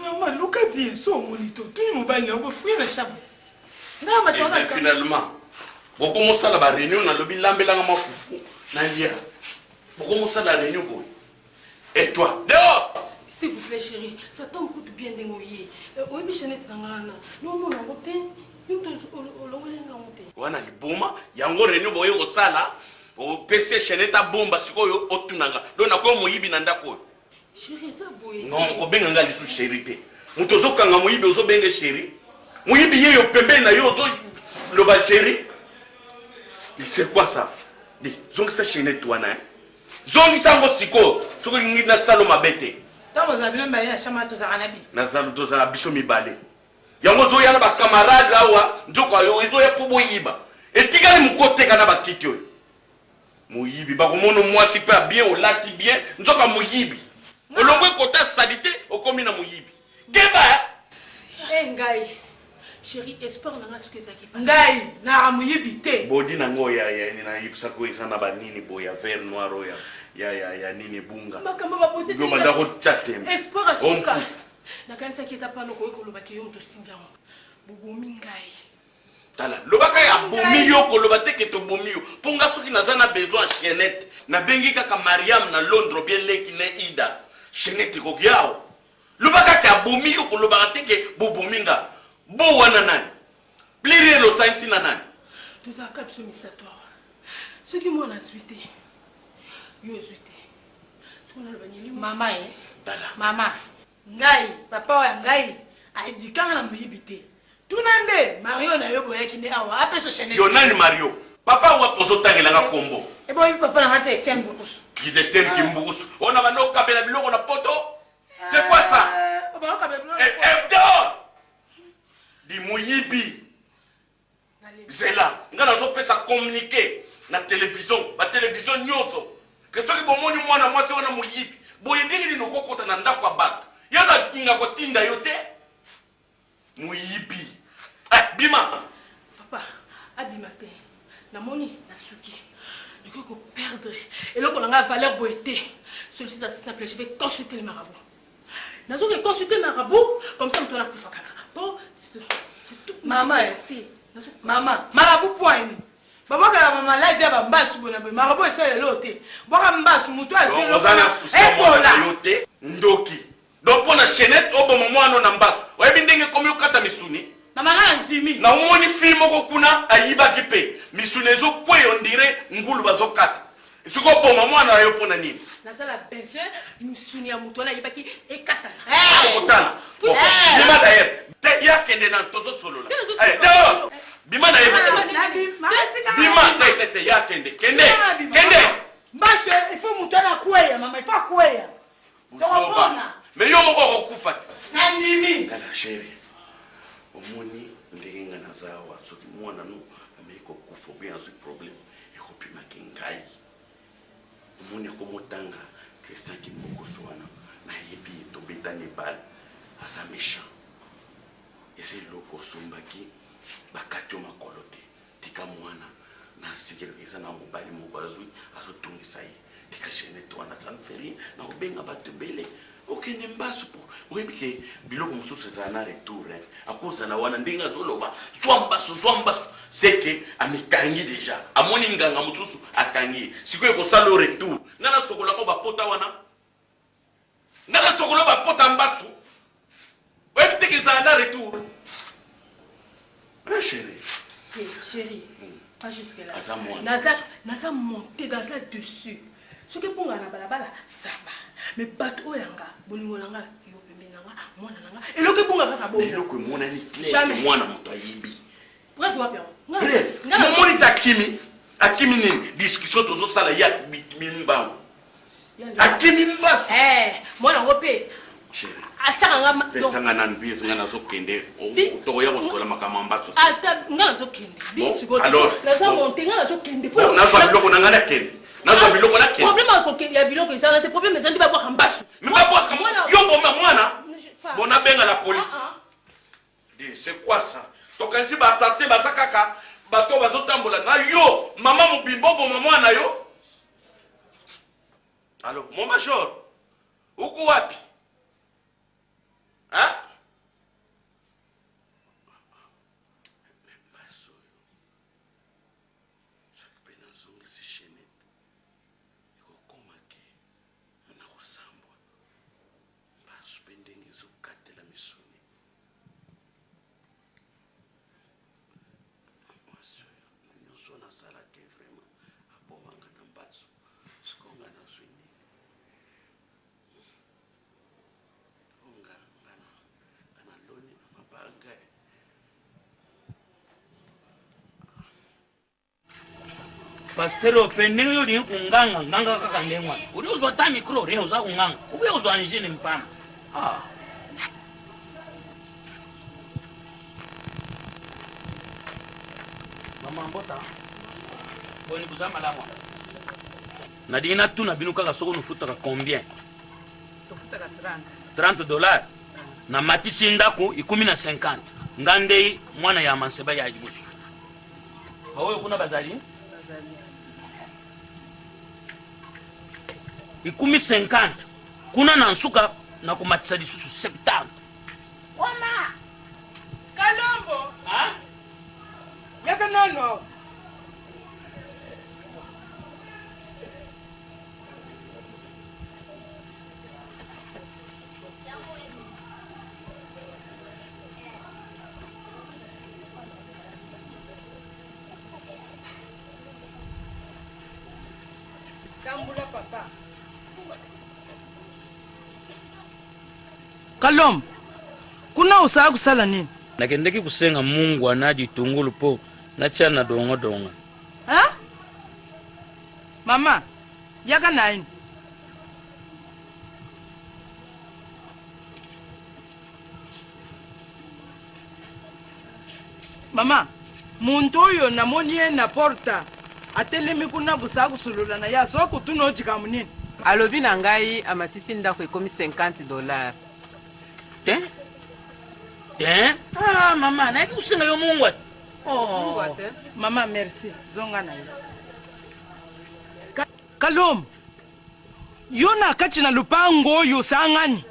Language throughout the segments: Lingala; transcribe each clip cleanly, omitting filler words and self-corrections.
Maman, Luka bien, son monito, tout le monde va vous fouiller la chambre. Et finalement, vous commencez à la réunion, on a lobby l'ambulance à foufou, Nalia. Vous commencez à la réunion, et toi, dehors! S'il vous plaît, chérie, ça tombe coûte bien d'émoyer. Oui, mais Chanette Sangana, nous, on a voté, nous, on a liboma, yango réunion, boyo au sala, au PC Chanette à bomba, c'est quoi, au tunanga. Donc, on a quoi, moyibi nanda quoi? Chérie, ça boye. Non, on peut bien aller sous chérité. On te zo kanga moyibi, ozo benga chérie. Moyibi yé yo pembe na yo, ozo le ba chérie. C'est quoi ça? Dis, zongi sa Chanette toi, hein? Zongi sango siko, soko lingi na salo mabete. Tant vous avez bien baillé à chambre tous à Ranabi. Nazalo tous à biso mibale. Yango zo yana ba camarade awa, ndoko yo ezo ya pobo yiba. Et tikali mukote kana ba kityo. Muyibi ba komono mwasi pe bien o lati bien, nzoka muyibi. Olongwe kota salité okomi na muyibi. Geba. Eh ngai. Chérie, espoir na ngasu ke zaki pa. Ngai na muyibi te. Bodi na ngoya ya ni na yipsa ko isana ba nini boya vert noir ya nini bunga. Makamba ba pote. Yo manda ko chatem. Espoir asuka. Na kanisa ki eta pano ko ekoloba ke yo mto singa. Bobomi ngai. Tala, lobaka ya bomi yo koloba te ke to bomi yo. Ponga soki nazana besoin Chanette. Na bengi kaka Mariam na Londres bien leki na Ida. Chanette ko gyao. Lobaka ka bomi yo koloba te ke bobominga. Bo wana nani? Plire lo sainsi na nani? Nous avons capté misatoire. Ce qui moi a suité. Yo suité. Ce qu'on a le bagné. Maman Dala. Maman. Ngai, papa wa ngai. A dit quand la muyibité. Tout nande Mario na yo boya kine awa ape so Chanette. Yo nani Mario? Papa wa poso tangela nga kombo. E boy papa na ngate Etienne Bokusu. Qui détient qui mbukusu. On a bando kabela biloko na poto. C'est quoi ça? Papa kabela biloko. Dehors. Di muyibi. C'est là. Nga nazo pesa communiquer na télévision, ba télévision nyoso. Que soki bomoni mwana mwasi wana muyibi. Boye ndenge ni nokokota na ndako ya bato. Yo na kinga ko tinda yo te. Muyibi. Bima. Papa, abima te. Namoni nasuki. Je peux perdre. Et là qu'on a valeur boété. Celui-ci c'est simple, je vais consulter le marabout. Nazo vais consulter le marabout comme ça on doit la poufa kaka. Bon, c'est tout. Maman. Maman, marabout poini. Baba ka mama la dia ba mbasu bona be marabout ese le loté. Boka mbasu mutu ase le. Ozana susa loté ndoki. Donc pour la Chanette obo mwana na mbasu. Oyebi ndenge komi okata misuni. Mama ngala ntimi. Na umoni film ko kuna ayiba kipe. Misuni zo kwe on dirait ngulu bazokata. Siko poma mwana yo pona nini? Na sala besoin misuni ya mutu la yibaki ekatana. Kotana. Bima d'ailleurs. Te ya kende na tozo solo la. Allez, dehors. Bima na yebisa. Bima te ya kende. Kende. Mbasu il faut mutu na kweya mama il faut kweya. Usoba. Mais yo moko kokufa. Na nini? Dala chérie. Omoni ndenge nga nazawa soki mwana no ameko kufa bien ce problème ekopima kingai. Omoni ko motanga Christian Kimboko swana na yebi to betani bal asa méchant. Ese loko sombaki bakatyo makolote tika mwana na sikelo eza na mobali mobazui azotungisa ye tika Chanette wana sanferi na obenga bato bele. Ok, n'imbasse pour. Oui, parce que biloko mususu ezala na retour. À cause na wana ndinga zoloba, swambasu. C'est que amikangi déjà. Amoni nganga mususu akangi. Sikoyo ko sala retour. Ngana sokola ko bapota wana. Ngana sokola bapota mbasu. Oui, parce que ezala na retour. Hein, chérie. Chérie. Pas jusque là. Naza monté dans ça dessus. Ce que pour la balabala, ça va. Mais bateau yanga, boningolanga, yo pemenanga, mwana nanga. Et le que pour la rabo. Et le que mon ani clair, mwana moto yibi. Bref, wa père. Bref, mon moni akimi ni discussion tozo sala ya mimba. Akimi mba. Mwana ngope. Chérie. Atanga pesanga nan bies ngana sokende to ya kosola makamamba so. Ata ngana sokende. Bisu ko. Alors, la so monter ngana sokende. Na so biloko ngana kende. Nazo biloko na kende. Problème ko ya biloko ça te problème ezandi ba kwa kambasu. Mba boss yo bomba mwana. Bona benga la police. C'est quoi ça? Tokanisi ba assassin ba sakaka bato bazotambola na yo mama mobimbo bo mwana yo. Allô, mon major. Uko wapi? Hein? Pastero pendeni yo ni kunganga nganga kaka ndengwa. Uri uzwa ta micro re uza kunganga. Ube uzwa njini mpama. Ah. Mama mbota. Boni kuzama lamwa. Nadina tu na binu kaka soko nufuta ka combien? Nufuta ka 30 $30. Na matisi ndaku ikumi na 50. Ngandei mwana ya manseba ya ajibusu. Bawo kuna bazali? Ikumi 50 kuna na nsuka na kumatisa lisusu 70. Wama Kalombo Ha? Yaka nano Kambula papa Kalom, kuna usaa kusala nini? Nakendeki kusenga Mungu anaji tungulu po na chana dongo dongo. Ha? Mama, yaka nini? Mama, muntu oyo namoni ye na porta atelemi kuna busaa kusulula na ya soko tunojika munini. Alobi na ngai amatisi ndako ekomi $50. Ah, mama, na kusenga yo Mungu. Oh. Mama, merci. Zonga na yo. Kalom. Yona kati na lupango yo sangani.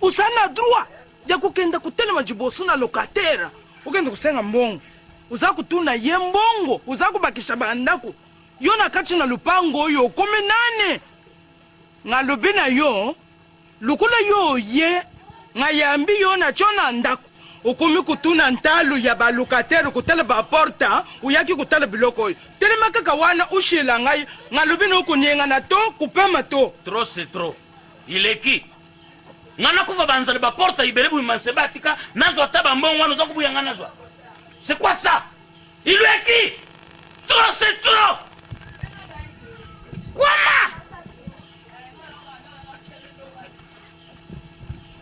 Usana droit ya kukenda kutelema jibosu na lokatera. Ukenda kusenga mbongo. Uza kutuna ye mbongo. Uza kubakisha bandako. Yona kati na lupango yo kome nane. Ngalobina yo. Lukula yo ye. Ngayambi yo na chona ndako. Ukumi kutuna ntalu ya balukatero kutala ba porta uyaki kutala biloko yo. Telema kaka wana ushila ngai ngalubina ukunyenga na to kupema to. Trop c'est trop. Il est qui? Ngana kufa banza ba porta ibelebu imansebatika nazo ataba mbongo wana zo kubuya ngana zo. C'est quoi ça? Il est qui? Trop c'est trop. Quoi?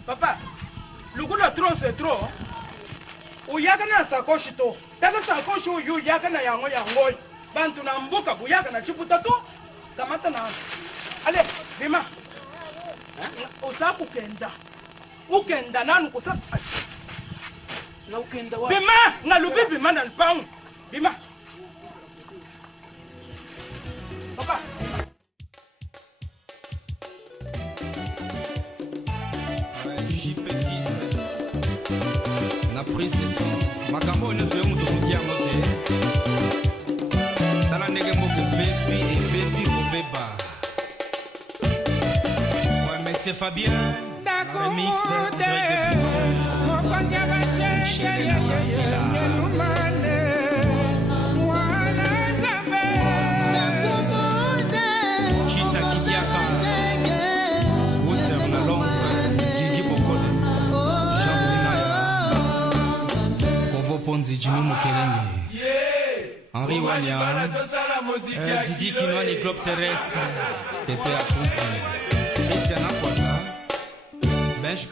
Papa, lukula trop c'est trop. Uyaka na sakoshi to. Tala sakoshi uyu yaka na yango yango. Bantu na mbuka buyaka na chiputa to. Kamata na. Ale, bima. Usa kukenda. Ukenda nanu kusa. Na ukenda wa. Bima, ngalubi bima na lpangu. Bima. Papa. Fabien,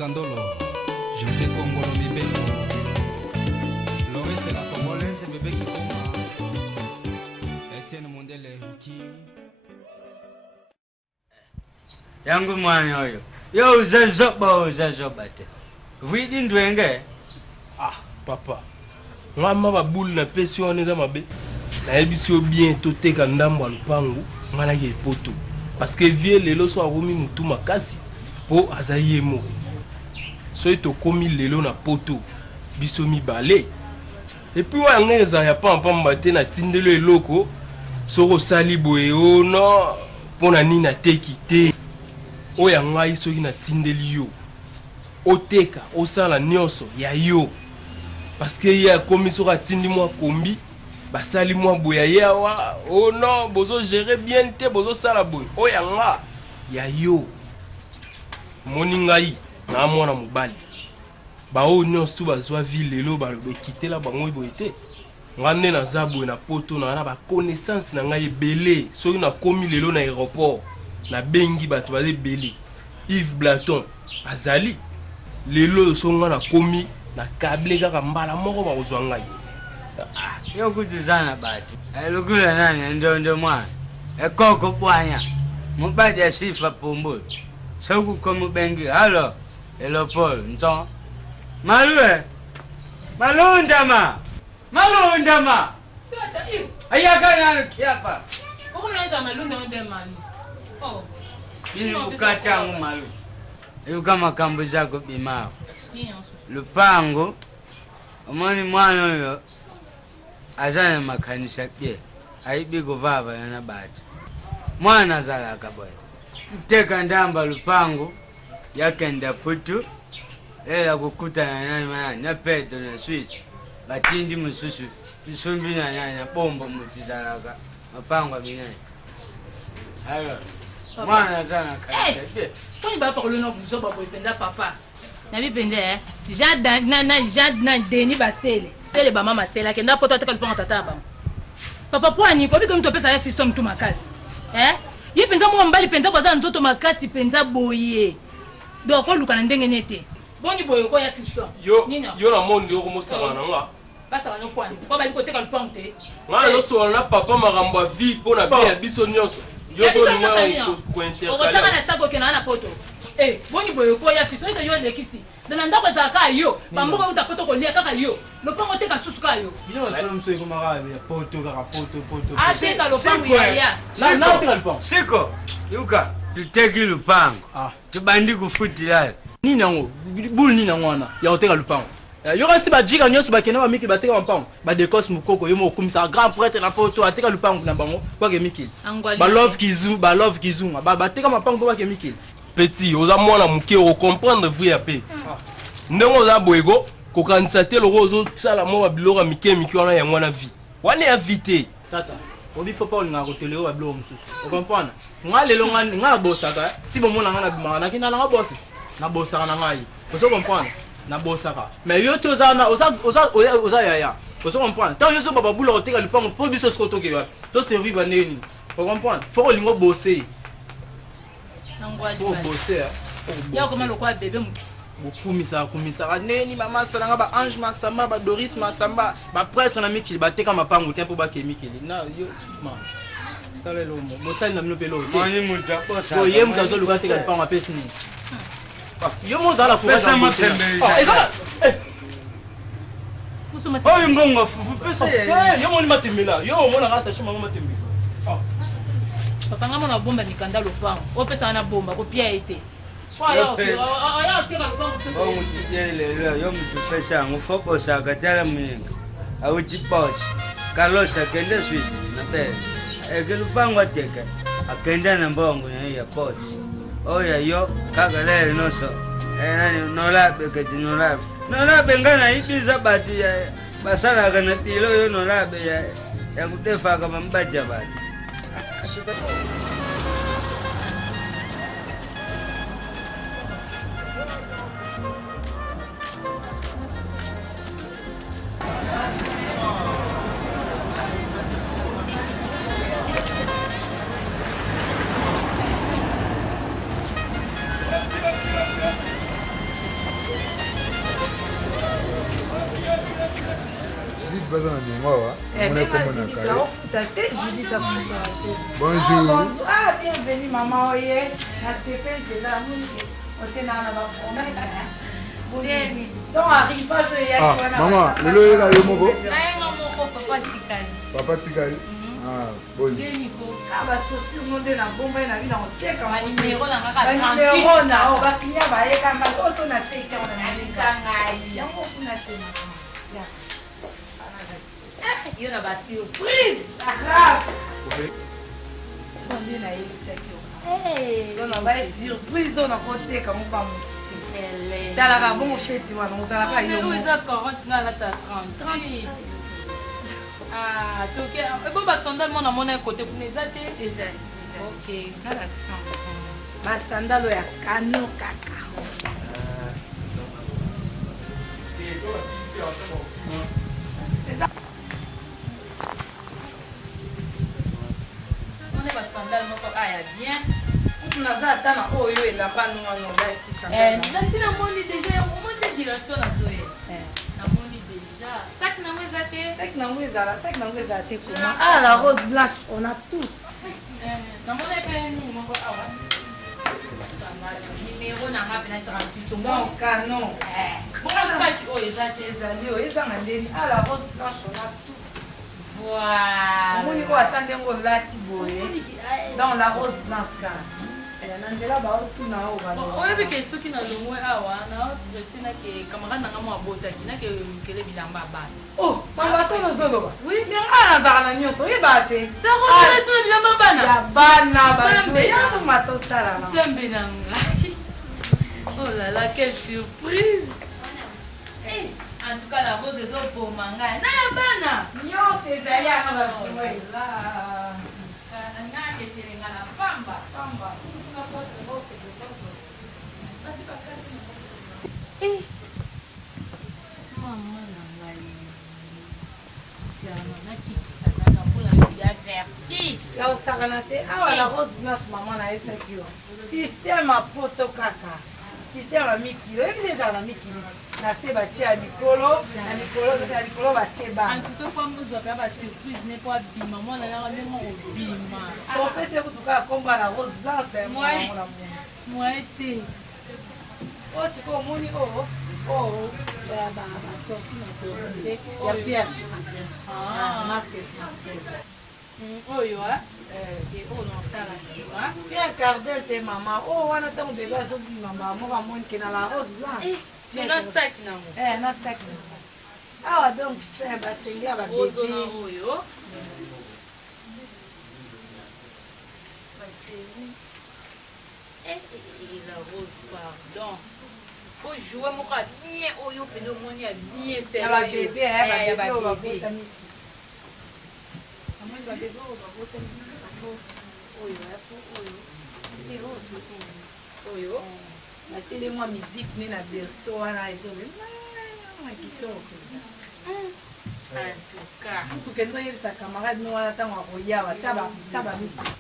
Candolo, José Comoro, bébé. Loris et la Congolaise, bébé. Etienne Mondel et Ricky. Yangu mwana oyo. Yo uzazoba te. Vidi ndwenge. Ah, papa. Ngama ba boule na pression eza mabe. Na yebisi o bien toteka ndambo lupangu, ngana ye poto. Parce que vie lelo so akomi mutu makasi po azaye mo. soki tokomi lelo na poto biso mibale epuis oyo yango eza ya pampamba te natindelo eloko soki osali boye o no mpo na nini ateki te oyo ya ngai soki natindeli yo oteka osala nyonso ya yo parceke ye akomi soki atindi mwa kombi basali mwa boye ya ye awa o no bozogere bien te bozosala boye oyo ya nga ya yo moni ngai na mwana mobali baoyo nyonso bazwa vi lelo bakitela bango boye te nga nde naza boye na poto na baconnaissance na ngai ebele soki nakomi lelo na aéroport nabengi bato baza ebele Yves Blaton azali lelo so nga nakomi na kable kaka mbala moko bakozwa ngai yo kutuzana bati elukula nani ndondo mwana ekoko bwanya mubadi asifa pombo soku komu bengi halo elopol nzo malue malundama ayaka nani kiapa ukunaweza malunda onde mami oh bini kukata mu malu yuka makambo zako bimao lupango omoni mwana oyo azana makanisa pye aibiko vava yana bati mwana azalaka boy teka ndamba lupango yakenda putu ela kukutana nani mana na pedo na switch batindi mususu tusumbi na bombo mutizalaka mapango abinai alo mwana azana kanisa pye toi ba parler no buzo ba boy penda papa na bipende jada na deni basele sele ba mama sele akenda poto ataka lupango tata ba papa pwani ko biko mto pesa ya fisto mtu makasi ye penza mo mbali penza kwa za nzoto makasi penza boye do ko luka na ndenge nete boni boye ko ya fisto yo na monde yo komosala na nga basa wana kwani ko bali ko teka lupango te nga no so na papa makambo vie pona bien ya biso nyonso yo so ni ko intercaler ko tanga na sako kena na poto boni boye ko ya fisto ito yo lekisi dana ndako za ka yo bambuka utapoto ko lia kaka yo lupango teka susu ka yo sala mso ko marabe poto kaka poto teka lupango ya na teka lupango siko yuka tuteki lupango tubandi kufutila nini nango bulu nini nango wana ya oteka lupango yo kasi bajika nyonso bakena bamikili bateka lupango badekose mukoko yo mokumisa grand prêtre na poto ateka lupango na bango kwake mikili balove kizunga bateka mapango po bake mikili petit oza mwana moke ocomprendre vous ya pe ndenge oza boyego kokanisa te loko ozosala mwa babiloko ya mike mike wana yango wana vie wana ya vie te tata obi faut pas olinga koteleo babiloko mosusu okomprendre nga lelo nga nabosaka ti bomona nga nabimaka nakina nanga bosi ti nabosaka na ngai ozo comprendre nabosaka mais yo ti oza yaya ozo comprendre ntango yo so bababula koteka lupango mpo biso siko toke wapi toservi bandeni ocomprendre faut kolinga obose bokumisaka neni mama asalanga ba ange masamba ba doris masamba ba prêtre na mikili bateka mapango te mpo bake mikili na yo sala lomo botali na minope lo te ye mutu azoluka teka lipango apesi nini yo mozala pesa matembele oyo mbongo fufu pesa yo moni matembela yo omonaka sache mama matembela papa nga mona bomba mikanda lupango opesa na bomba kopia ete yo mutu pesa yango fokosaka tala moninga auti poche kalosa akende swisi na pesa eke lupango ateka akenda na mbongo na ya poche oyo yo kaka lelo noso nolabe kati nolabe nga naibiza bati basalaka na pilo yo nolabe ya kutefaka bambaja bati Bonjour. Ah, bienvenue maman. Maman, le loyer là, il est moko. Papa Tikali. Papa Tikali. Bien Nico. Ah bah chaussure monter na bomba na bina oteka Ma numéro na ngaka numéro na o ba client ba yeka ma o so na fake on na ngai. Yango kuna tena. Ya. Yo na ba surprise. Onde na yeli sekio. Yo na ba surprise on a koteka mo pa mo. Talaka bon feti wana ozalaka yo. Nous a 40 na la 30. Ah, ok. Bon, bah, sandal, mon amour, côté pour les athées. Ok. Bah, sandal, il y a cano caca. On est pas sandal, mon papa, il y a bien. On a ça, attends, oh, yo, il a pas nous, on a là, si la monde déjà, on monte direction à toi. Sac na mweza te. Sac na mweza te comment? Ah la rose blanche, on a tout. Na mona peni moko awa. Numéro na nga pena 38 non canon. Bon sac o ezate ezali o ezanga ndeni. Ah la rose blanche, on a tout. Voilà. Moni ko atande ngo lati boye. Dans la rose blanche là. Nandela ba otu na o ba. Oyo beke soki na lomwe awa na resina ke camarade nanga mo abota kina ke mukele bilamba bana. Oh, mamba solo solo ba. Oui, bien ana bana nyoso e bate. Ta ko na solo bilamba bana. Ya bana ba jouer ya to matotala na. Sembe nanga. Oh là là, quelle surprise. Eh, en tout cas la rose est au pour manga. Na bana. Nyoso ezali ana ba jouer là. Nga ke telenga na pamba. Mama na ngai jana nakikisaka na mpona ya vertige ya osakana te awa la rose blanche mama na yesaki yo systeme apoto kaka systeme ya mikilo ebi nde ezala na mikili na se batie ya mikolo na likolo batie bana antuka fo mozwaka ba surprise ne po abima mwana nanga ndenge obima opese kutuka akomba na rose blanche ya mwana mwaye te o sikoyo omoni oyo ya basorti na te ya pierre marque oyo oyo naotala siwa pierre cardel te mama oyo wana ntango bebe azobima moko amoni ke na la rose blanche na saki nango na saki nango awa donc basenge ya babebe oyo la rose pardon ojouer moko ya bien oyo mpende omoni ya bien ya babebe ya babebe oyo natieli mwa musique ne na berceau wana ezobema kitoko antuka tukende oyebisa camarade no wana ntango akoyawa taba musique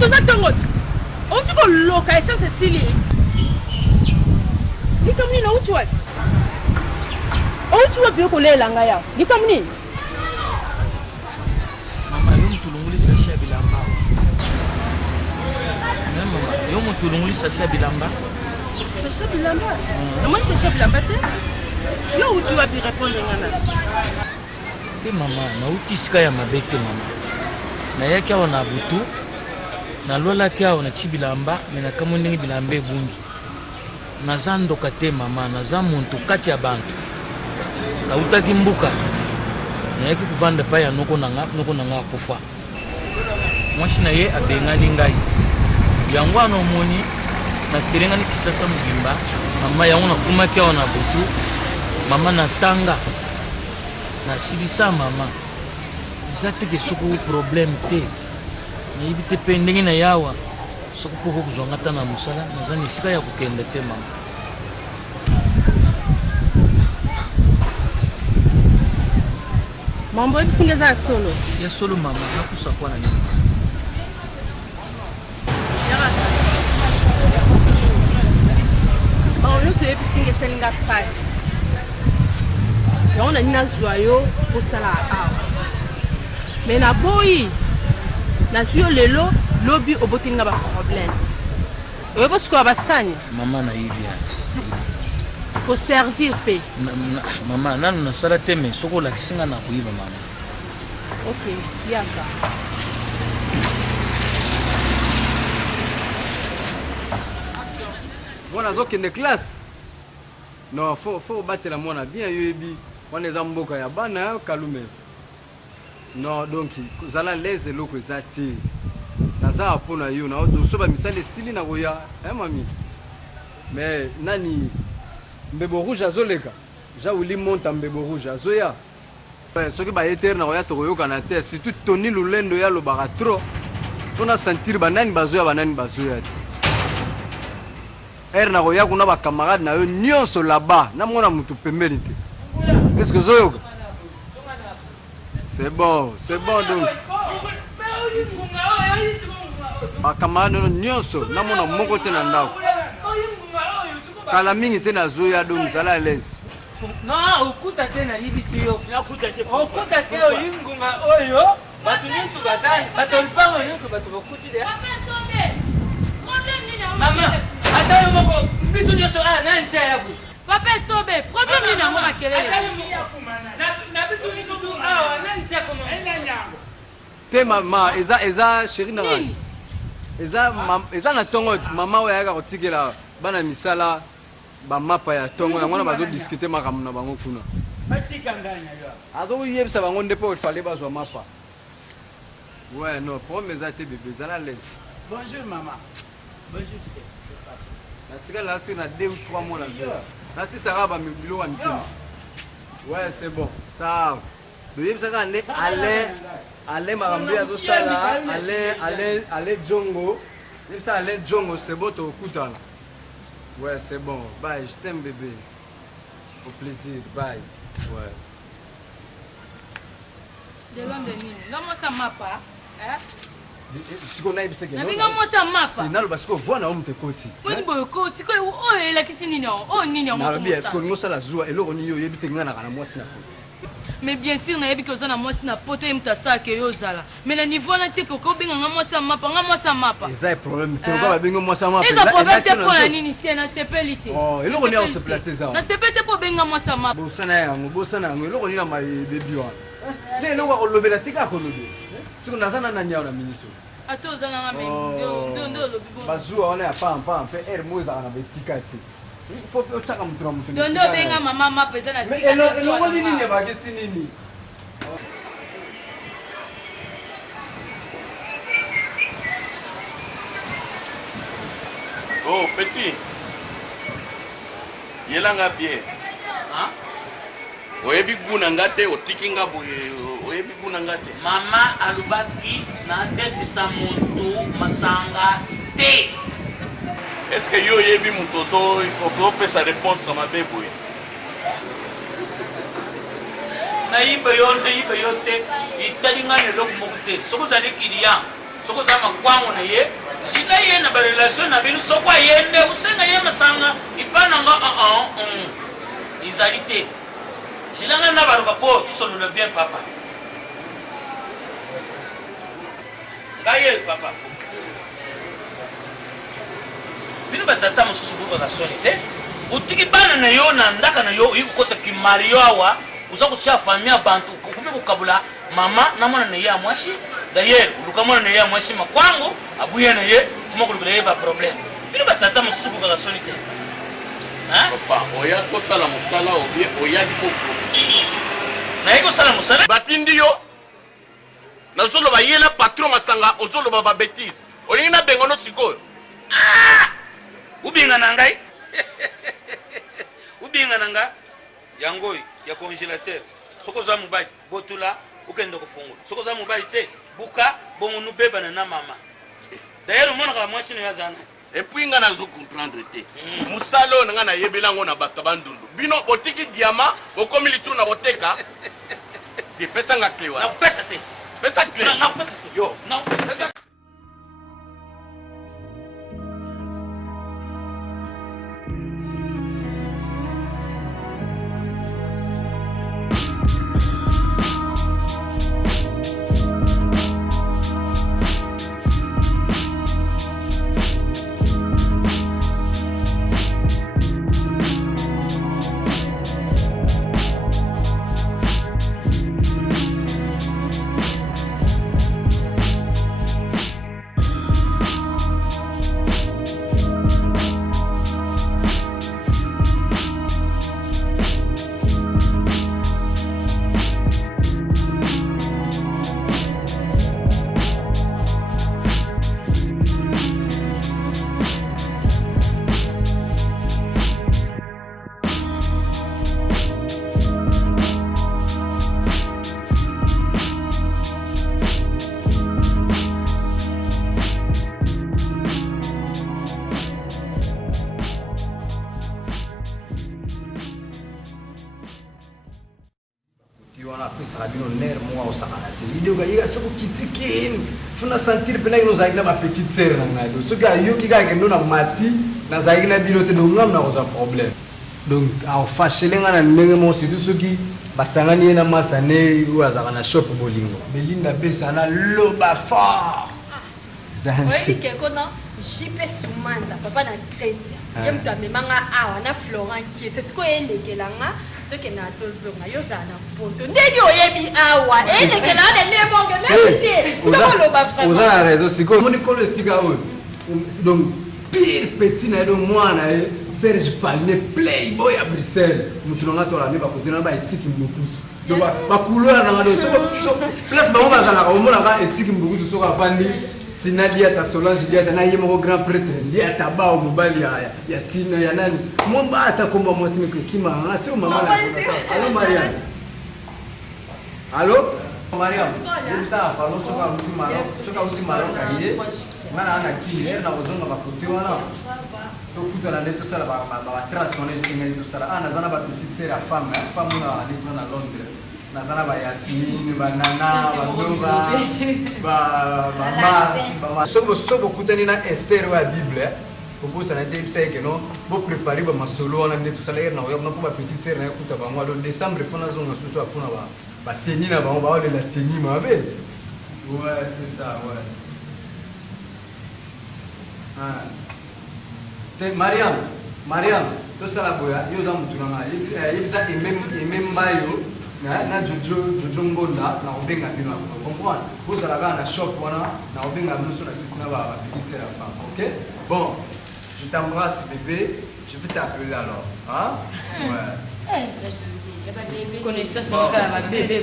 toza ntongo ti outi koloka essence esili likambo nini outi wapi outi wapi yo kolela ngai awa likambo nini mama yo mutulunguli sasi ya bilamba mama yo mutulunguli sasi ya bilamba sasi ya bilamba namoni sasi ya bilamba te yo outi wapi répondre ngana te mama nauti esika ya mabe te mama nayaki awa na butu nalolaki awa na ti bilamba me nakamwi ndenge bilamba ebungi naza ndoka te mama naza muntu kati ya bantu nautaki mbuka nayaki kuvanda epai ya noko na nga akufa mwasi na ye abengani ngai yango wana omoni naterengani kisasa mobimba mama yango nakumaki awa na butu mama natanga nasilisa mama eza teke soko problème te nayebi te mpe ndenge na yawa soko mpo kokozwanga ata na mosala naza na esika ya kokende te mama mambo ebisinga eza ya solo ya solo mama nakusa kwa na nini bango nyonso ebisinga esalinga mpasi yango nani nazwa yo posala awa me naboyi nazwi yo lelo lobi obotelinga baproblème oyebi sikoya basani mama nayibi ya koservir mpe mama nanu nasala te me soki olakisinga na koyiba mama ok yaka mwana azokende classe non fo obatela mwana bien yoyebi wana eza mboka ya bana ya kalume non donc kozala lese eloko eza te naza mpo na yo naodoso bamisala esili na koya mami mais nani mbebo rouge azoleka ja wili monta mbebo rouge azoya soki bayetere na koya tokoyokana te surtout toni lulendo ya lobaka trop fo na sentir banani bazoya te ere na koya kuna bakamarade na yo nyonso laba namona mutu pembeni te est-ce que ozoyoka c'est bon donc bakamarade na yo nyonso namona moko te na ndako kala mingi te nazoya donc zala à l'aise non okuta te nayibisi yo okuta te oyingunga oyo bato nyonso bato lupango nyonso bato bakuti de mama ata yo moko mbitu nyonso na ntia ya busu papa sobe problème nini yango makelele na bitu nyonso awa na ntia kono te mama eza chéri na ngai eza na ntongo mama oyo ayaka kotikela bana misala bamapa ya ntongo yango wana bazodiskute makambo na bango kuna azoyebisa bango nde mpo efale bazwa mapa ouais non problème eza te bebe eza na lese bonjour mama bonjour natikala asi na 2 ou 3 mois nazoya nasisaka biloko ya mitema ouais c'est bon ça toyebisaka nde ale makambo ye azosala ale jongo yebisa ale jongo c'est bon tokutana ouais c'est bon bye je t'aime bébé au plaisir bye ouais de l'homme de nini ngamosa mapa siko nayebiseke nabingamosa mapa naloba siko voi na yo moto ekoti poni boyoko sikoyo oyo elakisi nini oyo nini nalobi eske olingi osala zuwa eloko nini oyebi te ngai naka na mwasi na poto mais bien sûr nayebi ke oza na mwasi na poto ye moto asalaka yo ozala mais na niveau wana te koka obenganga mwasi ya mapa nga mwasi ya mapa eza problème te oka babengi mwasi ya mapa eza problème te mpo na nini te nasepeli te eloko nini akosepela te eza nasepeli te mpo obenga mwasi ya mapa bosana yango eloko nini na mabebi wana te eloko akolobela tika akolobela siko naza na nani awo na minute ata oza nanga nde olobi bazuwa wana ya pampa mpe ere mo ezalaka na besika te faut otyaka motu na motu nde obenga mama mapa eza na elongoli nini ebakisi nini oh petit yelanga bien oyebi guna nga te otiki nga boye oyebi guna nga te mama alobaki na defisa motu masanga te est-ce que yo oyebi moto ozopesa réponse mabe boye nayiba yo nde yiba yo te itali nga na eloko moko te soki ozali kilia soko za makwango na ye sila ye na ba relation na bino soko yende usenga ye masanga ipana nga izalite sila nga na baruka po solo le bien papa ngaye papa bino batata mosusu buka kasoni te utiki bana na yo na ndaka na yo ikota ki Mario awa uza kutia famille abantu kumbe kukabula mama na mwana na ye amwashi d'ailleurs luka mwana na ye amwashi makwango abuye na ye kuma kulikula ye ba problem bino batata mosusu buka kasoni te papa oya ko sala musala obie oya ko na yeko sala musala batindi yo nazolo ba yela patron masanga ozolo ba bêtise olingi na bengono sikoyo ubinga na ngai ubinga na nga yangoi ya congélateur soko za mubai botula ukende kufunga soko za mubai te buka bongo nubeba na mama d'ailleurs mona ka mwasi no yazana et puis nga nazo comprendre te musalo nga na yebela ngo na bato bandundu bino botiki diama bokomi litu na boteka de pesa nga klewa na pesa te pesa klewa na pesa te yo na pesa funa sentir pena ino zaigna ma petite sœur na ngado so ga yo ki ga kendo na mati na zaigna bino te donc ngam na ko problème donc en fashelenga na ndenge mo sidu soki basangani na masane ou azaka na shop bolingo belinda pesa na loba fort oui ke kona jipe sumanza papa na kretia yem to amemanga awa na Florent qui c'est ce ko elekelanga donc na tozonga yozana poto ndenge oyebi awa elekela na nemonge nebite ndokoloba vraiment oza raison siko moni kolo sika o donc pire petit na donc mwana Serge Palmier playboy à Bruxelles mutulanga to la ne ba kotina ba etiki mbukutu donc ba couleur na ngado so place ba mona zala ko mona ba etiki mbukutu so ka fandi Tinadia ta Solange dia na yemo grand prêtre dia ta ba o mobali ya tina ya nani momba ata komba mwasi meko kima atu mama na allo Mariam allo Mariam dimsa fa no soka mutu maro soka usi maro kaiye mana ana kile na ozonga bakuti wana to kuta na neto sala ba trace on est singa to sala ana zana ba petite sœur à femme na livre na Londres na zana ba Yasmine banana ba sobo kutani na Esther wa Bible pour ça na dit c'est que non bo préparer ba masolo na neto sala na yo na ko ba petite sœur na kuta ba ngwa do décembre fona zonga susu apuna ba tenir na ba de la tenir ma belle ouais c'est ça ouais Mariam, tout ça la boya, yo za mutunanga. Yebisa emem bayo na jojo ngonda na obenga bino. Comprendre? Vous allez na shop wana na obenga bino sur la sisina ba petite sœur femme. OK? Bon, je t'embrasse bébé, je vais t'appeler alors, hein? Ouais. Connaissance avec un bébé.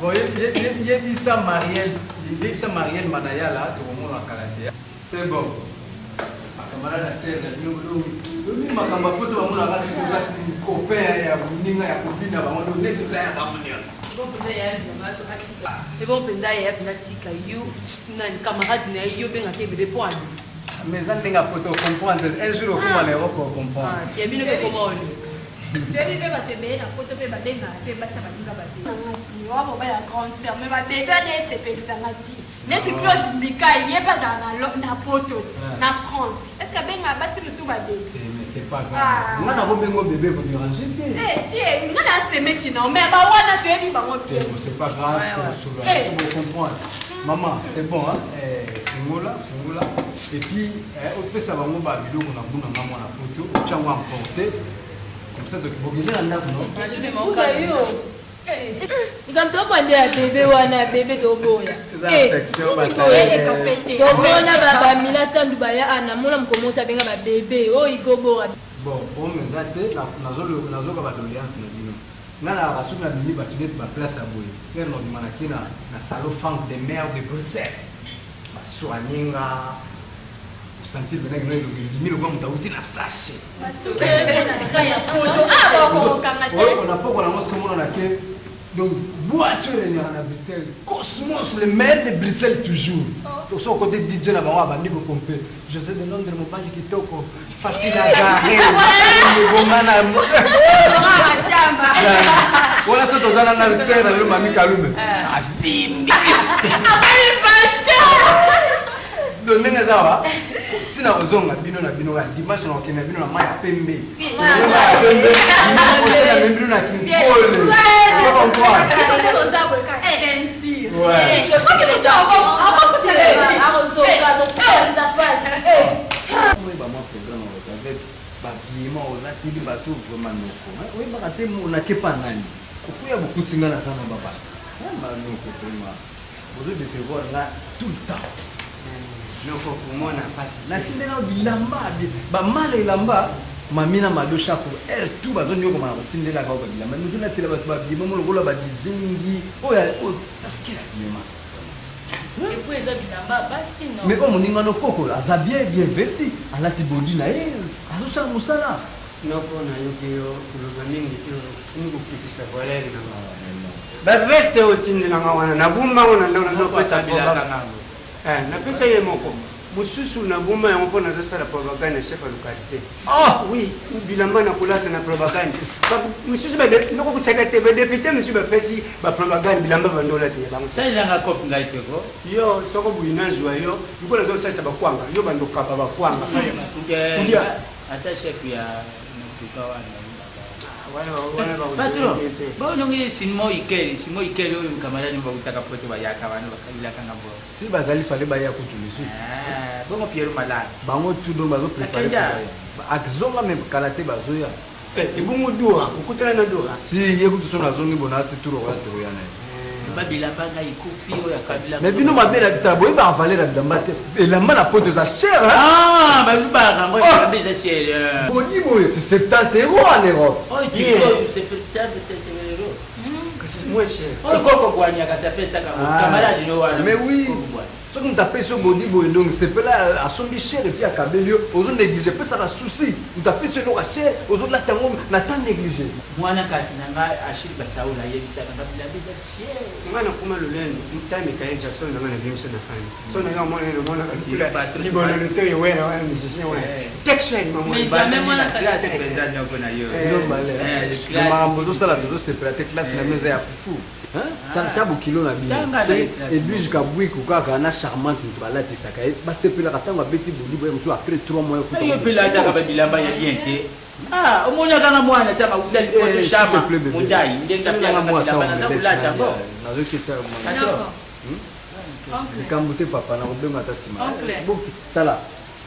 Bon, yebisa Marielle Manayala de Romo la Kaladia. C'est bon. Camarade sœur nous makamba poto bamona ba kuza copain ya muninga ya kopina ba ndo neto za ya bamonias bon penda ya mato akita et bon penda ya pratika yo na camarade na yo benga ke bébé point mais ça n'enga poto comprendre un jour comment les roko comprendre ah ya bino ko comment on Deni be ba tebe na poto pe ba benga pe ba sa ba ninga ba te wa bo ba ya concert mais ba bébé na se pe sanga ti neti Claude Mika ye pas na poto na France. Est-ce que ben abati musu ba bébé? Mais c'est pas grave. Moi na bobengo bébé ko déranger bien. Eh, nga na seme ki na mais ba wana to yebi bango bien. C'est pas grave, tu comprends. Maman, c'est bon hein. Fingola. Et puis on peut savoir ngo ba biloko na buna ngamo na poto, chango emporter. Comme ça donc bobile na ndako non. ikamtopandela bebe wana bebe toboya tobona bamila tandu baya anamona mokomota benga babebe oyo igobora bon eza te nazoka badoléance na bino nga na basuki na bimi bato neti baplace ya boye ere nodimanaki na salon fank de mer de bruxelles baswaninga sentir benaki noelobindimi lokwa moto auti na sashe onapoko nango sikomona ke donc boiture enyaka na Bruxelles Cosmos le maire de Bruxelles toujours donc so côté DJ na bango abandi kopompe José de Londres mobali kitoko facile à garer ngomana wala so tozana na Bruxelles na lo mami kalume avimbi donc ndenge zawa tina ozonga bino na bino ya dimanche na okena bino na maya pembe bino na kimpole babiema olatili bato vraimen noko oyebaka te onakepa nani okuya bokutinga na sana baba manoko vraimen ozodecevoir nga tout le temps noko komona pasi natindela bilamba bamala elamba mamina mado chaque air tout bazonyo komana kotindela ka bilamba nous na tela bato babiema molokola badizengi oya saskila biemasa mais o moninga no koko aza bien vêti alati bodi na ye azosala mosala noko na yokeyo kuloba mingi ngokukitisa voleri na bareste otindelanga wana nabumbango na ndako nazopesa bilaka napesa ye moko mosusu nabuma yango mpo nazosala propagande chef ya localité oui bilamba na kolata na propagande mosusu nokokosaka te badepute mosusu bapesi bapropagande bilamba bandola te salelanga kopi ngai te ko yo soko boyi nazwa yo likola nazosalisa bakwanga yo bandokaba bakwanga ata chef ya motuka wana patron baonongi simo ikeli oyo kamarani bakutaka poto bayaka bana bakabilaka na bo si bazali fale baya kutu lisusu bongo Pierre Malala bango tudo bazoprepare akizonga me kala te bazoya ebungu dura okutana na dura si ye kutu so nazongi bona si turo wa turo yana babilamba ngai kofi oyo ya kabila mais bino mabela tabo ba valeur ya bilamba te elamba na poto za cher babibaka ngo bilamba za cher boni boye c'est 70 € en Europe c'est peut-être €. Moins cher. Koko bwanya kasapesa kama camarade no wana. Mais oui. Ce qu'on t'appelle ce body boy donc c'est pas là à son cher et puis à Kabelio, aux autres négligés, pas ça la souci. On t'appelle ce nom à cher, aux autres là tango na tant négligé. Mwana kasi nanga Achille Basaoula yebisa kama bila bisa cher. Mwana kuma le lendo, time Michael Jackson na mana bimso na fani. So na mwana le mwana ka ni bono le teo wewe wana musicien wana. Textuel maman. Mais jamais mwana kasi président nyoko na yo. Non malé. Mambo do sala do c'est prêt classe na meza ya fufu. Hein? Tanta bokilo na bino. Et puis jusqu'à bouiko kaka na charmante tu vas là te sakaye. Ba sepela katanga beti boli boye mso après 3 mois kuta. Yo pela daka ba bilamba ya bien te. Ah, omonya kana mwana taka udali ko shama. Mundai, ndenga pia kama bilamba na kulata bo. Na zokita mwana. Nikamute papa na obenga tasima. Boki tala.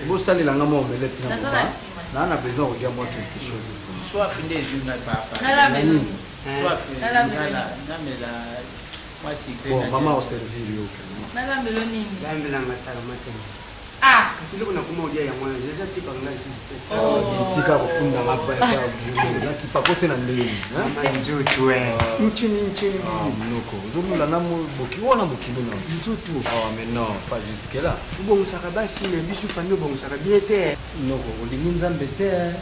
Bo salela ngama omelette na mama. Na na besoin de dire moi quelque chose. Soit finde journal papa. Na la menu. Bon, maman au servir yo. Nala meloni. Nala matala matala. Ah, kasi loko na kuma odia ya mwana, déjà tipa ngala si. Tika kufunda ngaba ya bio. Na tipa kote na ndeni, hein? Njutu Inchini. Mnoko. Zomula na boki wana bokilo na. Njutu. Oh mais non, pas jusque là. Bon saka basi na bisu famille bon saka biete. Noko, olingi nzambe te.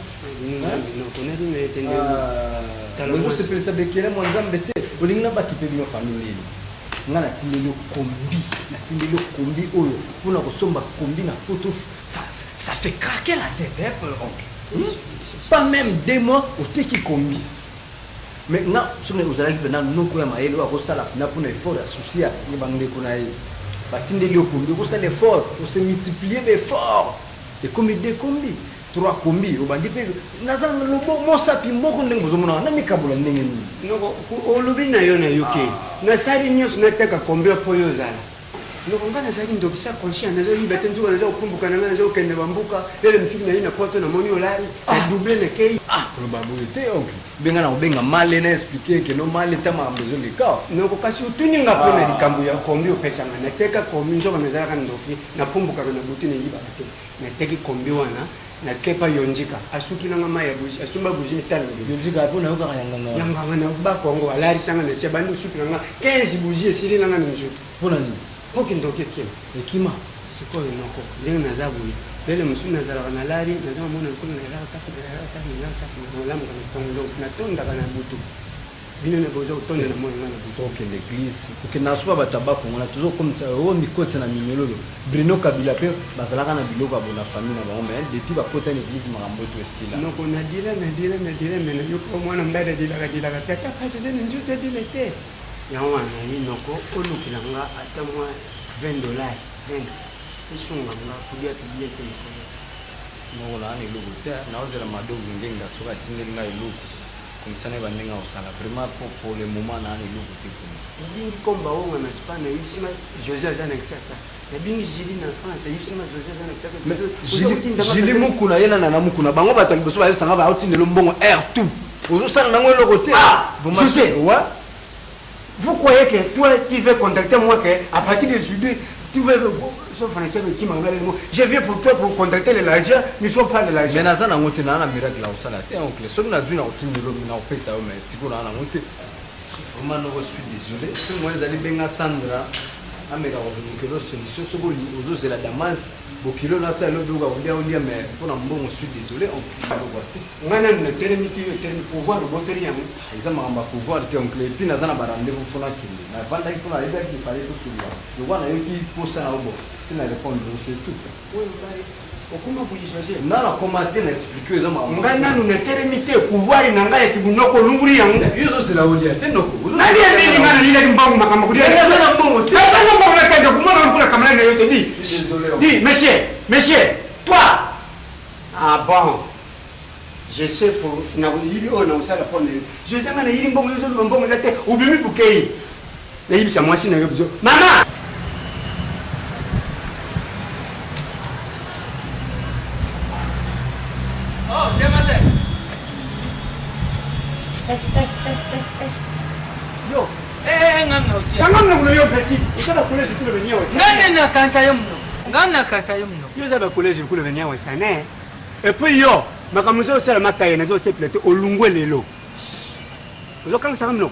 Noko na ringa etende. Ngo se pensa bekele mo nzambe te. Olingi na bakipe bino famille. Nga natindeli kombi oyo mpona kosomba kombi na poto ça fait craquer la tête oncle. Pas même 2 mois oteki kombi mais nga soki ozalaki mpena noko ya mayele oyo akosala fina mpona effort ya susi ya bandeko na ye batindeli okombi okosala effort ose multiplier baeffort ekomi 2 kombi 3 kombi obandi mpe naza mosapi moko ndenge bozomona na mikabola ndenge nini olobi na yo yoke nasali nyonso nateka kombi mpo yo ozala noko nga nazali ndokisa conscient nazoyiba te nzoka naza kokumbuka na nga naza kokende bambuka lelo mosuku nayi na poto namoni olali nadouble nakei koloba boye te onke benga na kobenga male na explike keno male ta makambo ezoleka noko kasi otuninga mpo na likambo ya kombi opesanga nateka kombi nzoka nazalaka ndoki napumbukaka na butu nayibaka te nateki kombi wana nakepa yonjika asuki nanga mai ya buji asumba buji mitala yonjika apo na yokaka yanganga na bakongo alarisanga na sia bandi usuki nanga 15 buji esili nanga na nzoto mpona nini poki ndoki ekima ekima sikoyo noko ndenge naza boye lelo mosusu nazalaka na lari naza komona likolo nalaka kasi nalamuka na tongo natondaka na butu bino ne boza kotonda na moyo nga na butu okende église okende asupa bato ya bakongo na tozokomisa oyo mikoti na minyololo Bruno Kabila mpe bazalaka na biloko ya bona famille na bango mais depuis bakota na église makambo eto esila noko nadila mena yoko mwana mbada dilaka tata kasi zene nzute dile te yango wana ye noko olukila nga ata mwa $20 esunga nga kulia te likolo moko na ana eloko te naozela madogo ngenga soki atindeli nga eloko komisana ye bandenge akosala vraiment pour le moment na ana eloko te nabingi komba onga na Espagne nayibisinga José aza na Kinshasa nabingi Jili na France ayibisinga José aza na Kinshasa Jili mukuna ye nana na mukuna bango bato ya liboso bayebisanga baotindela mbongo air tout ozosala nango eloko te José vous croyez que toi tu veux contacter moi que à partir de juillet tu veux sauf français qui m'engage je viens pour toi pour contacter l'argent ne sois pas de l'argent mais naza nango te na miracle la osala te oncle soki nazwi na kotindela na kopesa yo mais sikoyo na nango te vraiment noko suis désolé tout moi ezali benga Sandra ameka kozolukela solution soki ozozela Damas bokilo nasala elobi olia mais mpona mbongo suis désolé onkeloko te ngana natelemi te yo etelemi pouvoir obotori yango eza makambo ya pouvoir te oncle epuis naza na barandevous mpona kende navandaki mpona ayebaki epale tosolola lokwa nayoki posa na obo si na répondre c'est tout okoma boyi José nana koma te na explike eza makambo ngai nanu natelemi te pouvoir na ngai eti bunoko olunguli yango yo ozozela olia te noko nalia nini nga nalilaki mbongo makambo kuliaza na mbongo te atanga mbongo nakende kumona mpona kamala na yo te di monsieur toi ah bon je sais pour na yili ona usala pone je sais nga na yili mbongo zo mbongo za te ubimi bukei na yibisa mwasi na yo bizo mama yo ngamna kuno yo pesi usala college kulo benyewe ngane na kanta yo mno ngana kasa yo mno yo za ba college kulo benyewe sana et puis yo makambo zo sala makaye na zo seple te olungwe lelo zo kanga sanga mno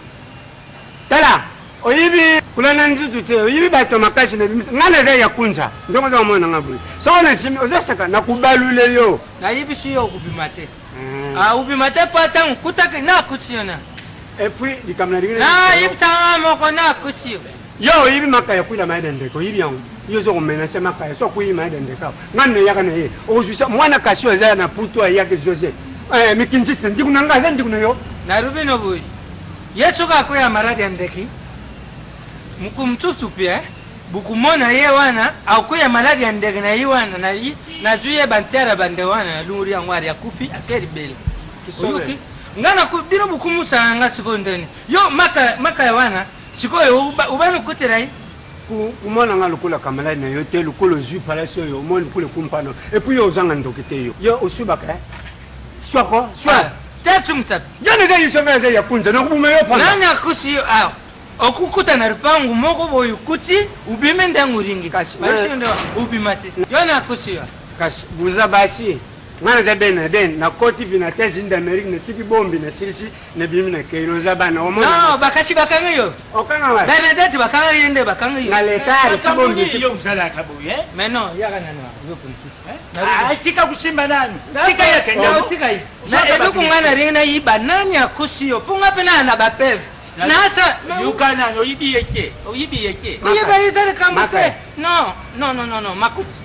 tala oyibi kulana nzutu te oyibi bato makasi na ngana za ya kunza ndongo za mwana ngabuli so na simi ozasaka na kubalule yo na yibi si yo kubimate ubimate pata nkutake na kutsiona et puis likamna ligile na yibtanga moko na kutsio yo oyibi makaya kuila maida ndeko oyibi yango yo zo kumenase makaya so kuyi maida ndeka ngana yaka na ye ozusa mwana kasi oza na puto yake José mikinjisi ndikunanga za ndikuno yo na rubino boy yesu ka kuya maradi ndeki mkumtutu pia bukumona ye wana akuya maladi ya ndege na yiwana na juye bantara bande wana luri ya ngwari ya kufi akeri bele uyuki ngana kubiro bukumusa nga siko ndeni yo maka ya wana siko yo ubanu kuterai kumona nga lukula kamala na yo te lukulo zui palace yo moni kule kumpano et puis yo zanga ndokite yo osubaka swako swa tetumtap yo ne za yisoma za ya kunza no kubume yo pana nanya kusi aw okukuta na rupangu moko boyu kuti ubime ndangu ringi kasi bashindo ubimate yona kusiwa kasi buza basi ngana za ben na koti bina tezi nda Amerika na tiki bombi na silisi na bimi na keino za bana o no bakashi bakanga yo okanga wa Bernadette bakanga yende bakanga yo na letari si bombi yo msala kabuye meno yaga nana yo kumtu tika kushimba nani tika yake ndio tika hii na ebuku ngana ringa yiba nani akusiyo punga pena na bapev nasa yukana oyibi yeke yiba yizare kamute no makuti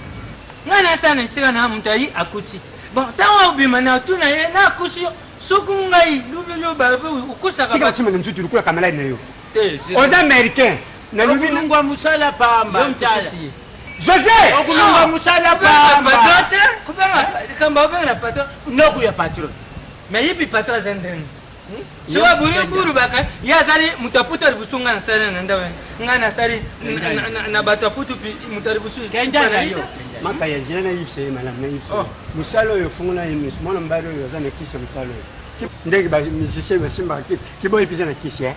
ngana sana sika na mutayi akuti bon tawa ubima na tuna ye na akusiyo sukungai lubyo babu ukusaka tika chima nzutu kula kamala na yo aux américains Okulungwa musala pamba. José! Okulungwa musala pamba. Kamba obengana patron. Noku ya patron. Mais yipi patron zendeng. Soba buru baka ya sari mutaputa busunga na sari na ndawe. Ngana sari na bataputu mutari busu. Kenja na yo. Maka ya jina na yipse malam na yipse. Musalo yo funguna yimis mona mbalo yo zana kisha musalo. Ndege ba misise ba simba kisi. Kiboy pisa na kisi eh.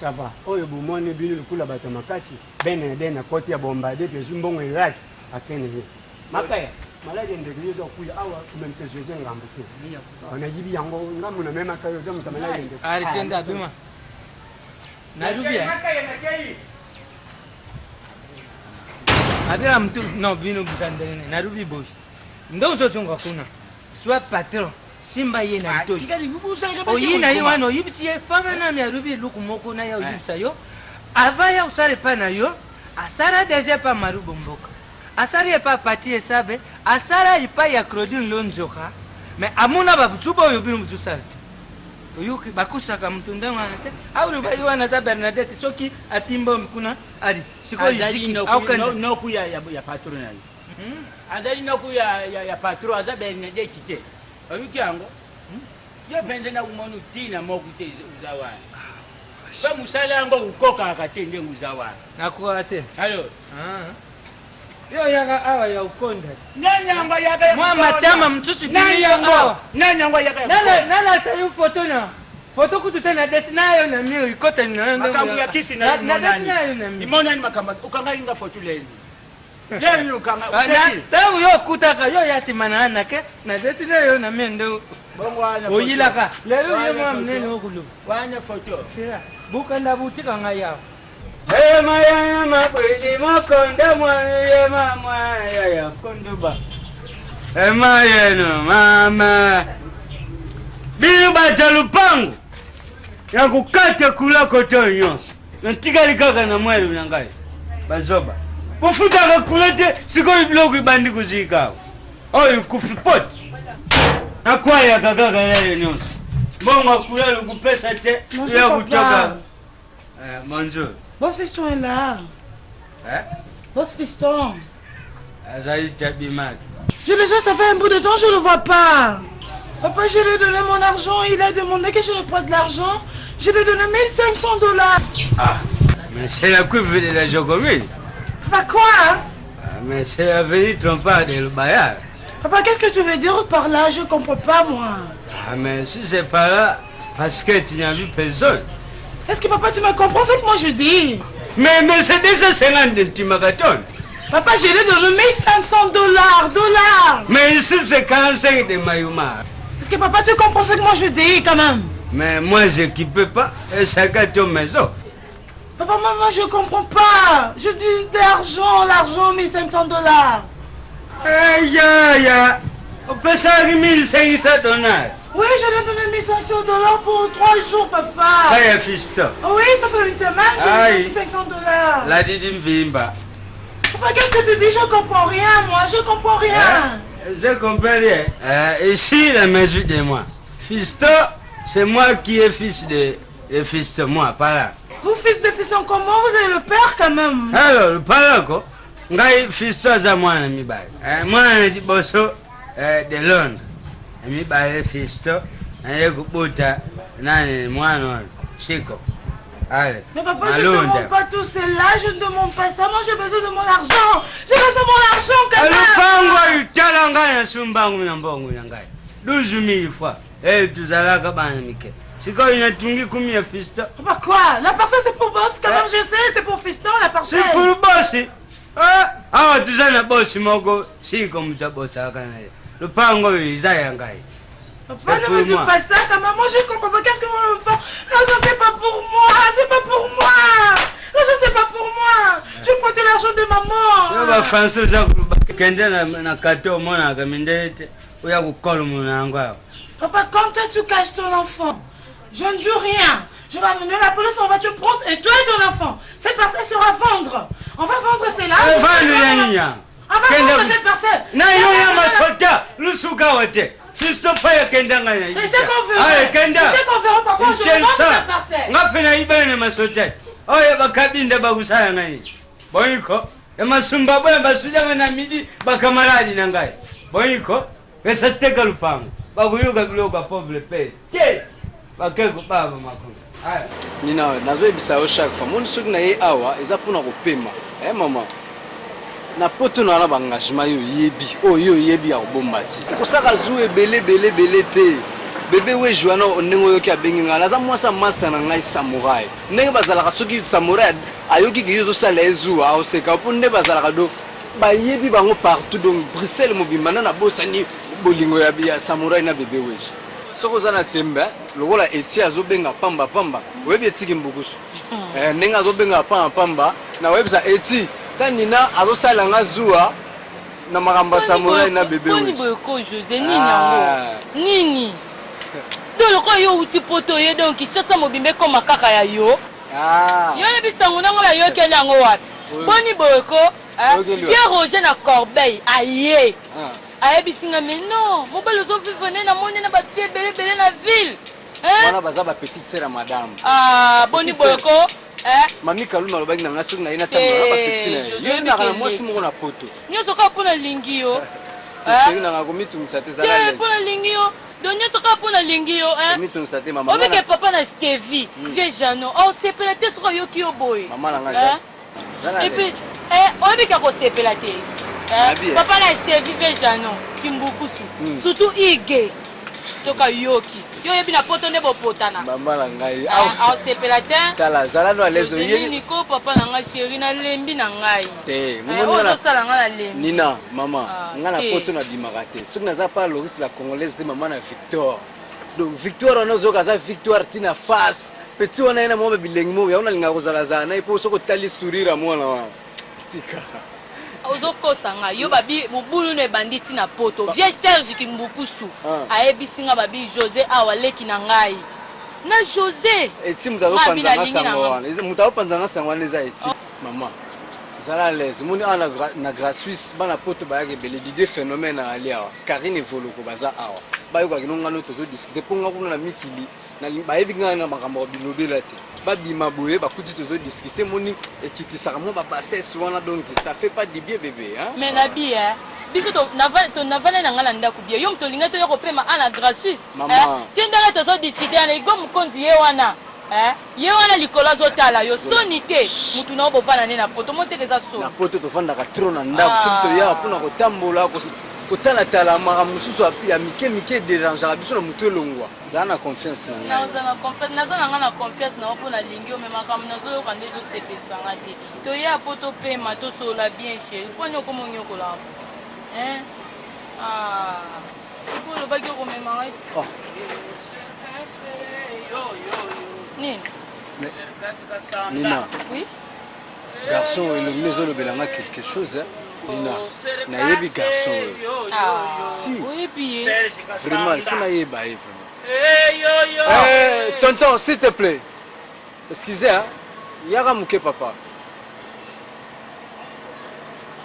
Ça va. Oyo bumone binu kula bata makasi. Bene na koti ya bombarde te zumbongo Iraq akene ye. Makaya malade ndege yo kuya awa kumemseje ngambo tu. Na jibi yango ngamu na mema kayo zamu tamalade ndege. Ari tenda bima. Na rubia. Makaya na kei. Abira mtu no binu busandene na rubi boy. Ndo chonga kuna. Soit patron. Simba ye na to. Oyi na yo ano yibsi fanga na mi arubi luku moko na yo yibsa yo. Ava ya usare pa na yo. Asara deze pa marubo mboka. Asara ye pa pati sabe. Asara ipa ya Claudine Lonzoka. Me amuna babutuba yo binu mtu sarti. Oyuki bakusaka mtunda mwana te. Auru ba yo na za Bernadette soki atimbo mkuna ali. Siko yiziki au kan no ku ya patron na yo. Azali no ku ya patron za Bernadette te. Oyuki yango yo penze na umonu tina moku te uzawana ba musala yango ukoka akatende uzawana nakuwa te allo yo yaga awa ya ukonda nani yango yaga mwa matama mtutu nani yango nana tayo foto na foto kutu tena desina yo na mio ikota na makambu ya kisi na desina yo na mio imona ni makamba ukanga inga foto leni leni ukanga useki tayo yo kutaka yo yasimana nake na desina yo na mio ndo oyilaka lelo ye mwa mnene okulu wana foto sira bukanda butika ngaya Ema bwidi makonda mwana mama ya konduba. Ema yeno mama. Bino batalupangu. Ya kukata kula kotonyo. Ntigali kaka na mwelu nangai. Bazoba. Bofuta ka kulete siko iblogu ibandi kuzika. Oyo kufipot. Akwaya kaka yale nyonso. Bongo kulelu kupesa te ya kutoka. Bonjour. Votre fiston est là. Hein? Votre fiston. Je le sais, ça fait un bout de temps, je ne le vois pas. Papa, je lui ai donné mon argent, il a demandé que je lui prête de l'argent. Je lui ai donné $1500. Ah, mais c'est la coupe de la Jocomine. Papa, quoi? Mais c'est la venue trompée de l'Ubayar. Papa, qu'est-ce que tu veux dire par là? Je ne comprends pas, moi. Ah, mais si c'est pas là, parce que tu n'as vu personne. Est-ce que papa, tu me comprends ce que moi je dis? Mais c'est 250 de Timagaton. Papa, je lui ai donné $1500. Mais ici, c'est 45 de Mayuma. Est-ce que papa, tu comprends ce que moi je dis quand même? Mais moi, je ne peux pas. Et ça gâte ton maison. Papa, maman, je ne comprends pas. Je dis de l'argent, $1500. Aïe, aïe, aïe. On peut ça $1500. Oui, je lui ai donné $1500 pour 3 jours, papa. Aïe, fiston. Oui, ça fait une semaine, je lui ai donné $500. La Didi Mvimba. Papa, qu'est-ce que tu dis? Je comprends rien, moi, je comprends rien. Je comprends rien. Ici, la mesure de moi. Fiston, c'est moi qui est fils de fiston, moi, par là. Vous, fils de fiston, comment? Vous avez le père quand même. Alors, le père, quoi? Ngai fiston, c'est moi, mi bail. Moi, je dis bosso de Londres. Mi bail fiston, et kubuta, nani, moi, non, chico. Allez. Mais papa, je ne demande pas tout cela, je ne demande pas ça. Moi, j'ai besoin de mon argent. J'ai besoin de mon argent quand même. Lupango utalanga na sumbangu na mbongo nyangai. 12 000 fois. Eh, tuzalaka bana mike. Siko inatungi 10 ya fiston. Papa, quoi? La parcelle, c'est pour boss, quand même, je sais, c'est pour fiston, la parcelle. C'est pour le boss. Ah, tuzana boss moko. Siko mutabosa kana. Lupango izaya ngai. Papa, ne me dis pas ça, quand même. Moi, je comprends pas. Qu'est-ce que vous me faites? Non, ça, c'est pas pour moi. C'est pas pour moi. Non, ça, c'est pas pour moi. Je prends de l'argent de maman. Papa, François, Papa, comme toi, tu caches ton enfant. Je ne dis rien. Je vais amener la police, on va te prendre, et toi et ton enfant. Cette parcelle sera à vendre. On va vendre celle-là. On va vendre cette parcelle. C'est ce qu'on verra. C'est ce qu'on verra, papa. Je vais vendre cette parcelle. oyo bakabinda bakusala ngai boyiko emasumba boya basujanga na midi bakamaradi na ngai boyiko pesa teka lupango bakuyuka biloko pauvre pe te bakeko baba makulu nina nazoyebisa yo chaque fois moni soki na ye awa eza mpona kopema mama na poto na wana baengagement yo oyebi oyo oyebi ya kobomba ti kosaka zu ebele te bebe weji wana ndenge oyoki abengi ngai naza mwasa masa na ngai samurai ndenge bazalaka soki samurai ayoki kiki ozosala ezuwa aoseka mpo nde bazalaka do bayebi bango partout donc Bruxelles mobimba na nabosani bolingo ya samurai na bebe weji soki oza na tembe lokola eti azobenga pamba oyebi etiki mbukusu ndenge azobenga pamba na oyebisa eti ta nina azosala nga zuwa na makambo ya samurai na bebe weji boyoko José nini yango nini doloko yo uti poto ye donc kisasa mobimbe koma kaka ya yo yo yebisango nango la yo kende yango wapi boni boyoko tie Roger na Corbeil aye ayebisinga mais non mobali ozovivre ne na moni na bafie ebele na ville wana baza bapetite sere ya madame boni boyoko mami kaluna alobaki na nga soki na ye natambola bapetite na ye naka na mwasi moko na poto nyonso kaka mpona lingi yo sheri nanga komitungisa te zala mpona lingi yo donc nyonso kaka mpona lingi yo komitungisa te mama obike papa na Stevie vie jano osepela te soki oyoki yo boye mama nanga epuis oyebika kosepela te papa na Stevie vie jano kimbukusu surtout ige soka yoki yo yebi na poto nde bopotana mama na ngai osepela te tala zala no alezo yeni ko papa na ngai chéri na lembi na ngai te osala nga na lembi nina mama nga na poto na bimaka te soki naza pa Loris la congolaise te mama na Victor donc Victoire wana ozoka aza Victoire tina face petit wana ye na mwa bilengi mo yaona linga kozalazala na mpo soki otali sourire ya mwana wana tika ozokosa nga yo babi mobulu ne banditi na poto vie Serge Kimbukusu ayebisi nga babi José awa leki na ngai na José eti mutazopanzanga sango wana mutazopanzanga sango wana eza eti mama zala les moni ana na gratuit bana poto bayaka ebele dide phénomène ali awa Karine Voloko baza awa bayoka kinonga no tozo discuter ponga kuna na mikili na bayebi nga na makambo bilobela te babima boye bakuti tozo discuter moni ekikisaka mo babassesse wana donc ça fait pas du bien bébé hein mais na bien biso to navale na ngala ndako bien yo mtolinga to yoko pema ana gratuit tiendala tozo discuter ana igo mkonzi ye wana ye wana likolo azotala yo soni te mutu na obovana ne na poto moteleza so na poto tofandaka trop na ndako soki toyaka mpona kotambola kotalatala makambo mosusu ya mike dérangeaka biso na motu elongwa zala na confiance na ngai naza na ngai na confiance na yo mpona lingi yo me makambo nazoyoka nde ezosepesanga te toya po topema tosola bien chéri mponi okomonyokola po olobaki okomema ngai nini nina garçon elongi ezolobelanga quelque chose nina nayebi garçon si vraiment il faut nayeba ye vraiment tonton s'il te plaît excusez hein yaka moke papa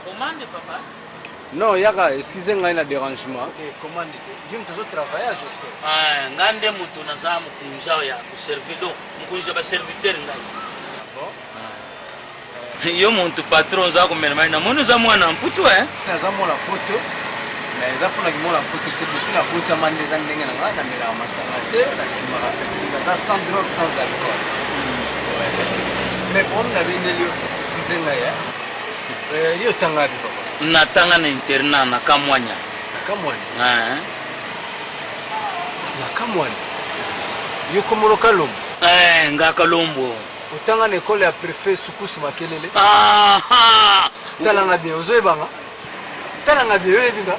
commande papa non yaka excusez ngai na dérangement commande yo tozo travailler j'espère ngande mutu naza mukunja ya kuservir donc mukunja ba serviteur ngai yo muntu patron za komela mai na moni za mwana mputu naza mwana poto na eza mpona kimona poto te depuis na poto mande eza ndenge na ngai namelaka masanga te nasimaka pete naza sans drogue sans alcool mais problème na bindeli yo excuse ngai yo tangabi papa natanga na internat na Kamwanya yo komolo Kalombo nga Kalombo otanga na ekole ya préfet Sukusu Makelele talanga bien ozoyebanga talanga bien oyebinga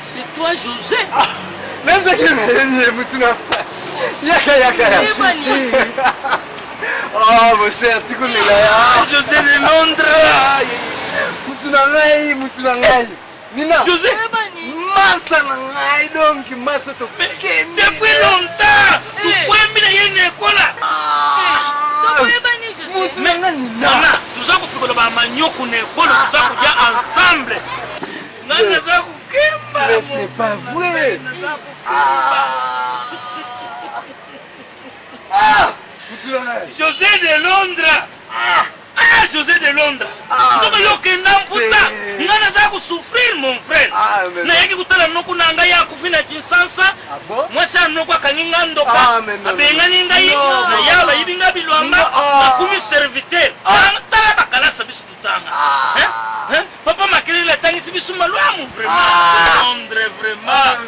c'est toi José nazaki nayebi mutuna yaka oh mon cher tikulela ya José de Londres mutuna ngai nina José masa na ngai donc masa to depuis longtemps tukwembi na yene ekola Nana, tuza kupikola ba manyoko na ekolo tuza kuja ensemble. Nana za kukemba. Mais c'est pas vrai. José de Londres. José de Londres. Soko yo kenda mputa. Ngana za kusufrir mon frère. Na yaki kutala noku na ngaya kufina chinsansa. Mwesa noku akanginga ndoka. Abengani ngai na yaba yibinga bilwamba na kumi serviteur. Tala bakala sabisu tutanga. Papa makili la tangi sibisu malwamu vraiment. Londres vraiment.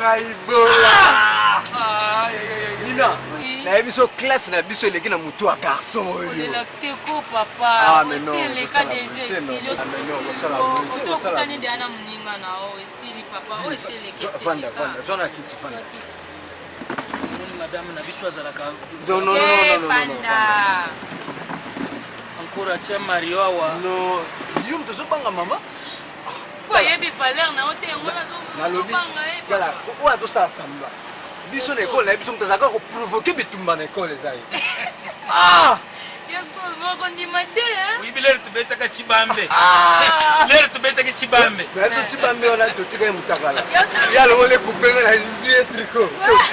Nina. Na biso classe na biso eleki na mutu a garçon oyo. La teko papa. Mais non. C'est le cas des jeux. Non, otokutani de ana muninga na o esili papa. O esili. Vanda. Zona kiti vanda. Madame na biso azalaka. Non. Encore acha Mario awa. Non. Yum tozobanga mama. Kwa yebi valeur na ote ngona zo. Nalobi. Kala, ko ato sa samba. Biso na école, biso mtazaka ko provoquer bitumba na école ezai. Yeso moko ndimate hein. Oui, bilere tubeta ka chibambe. Bilere tubeta ka chibambe. Bato chibambe ona to tika mutakala. Ya lo le couper na juillet tricot.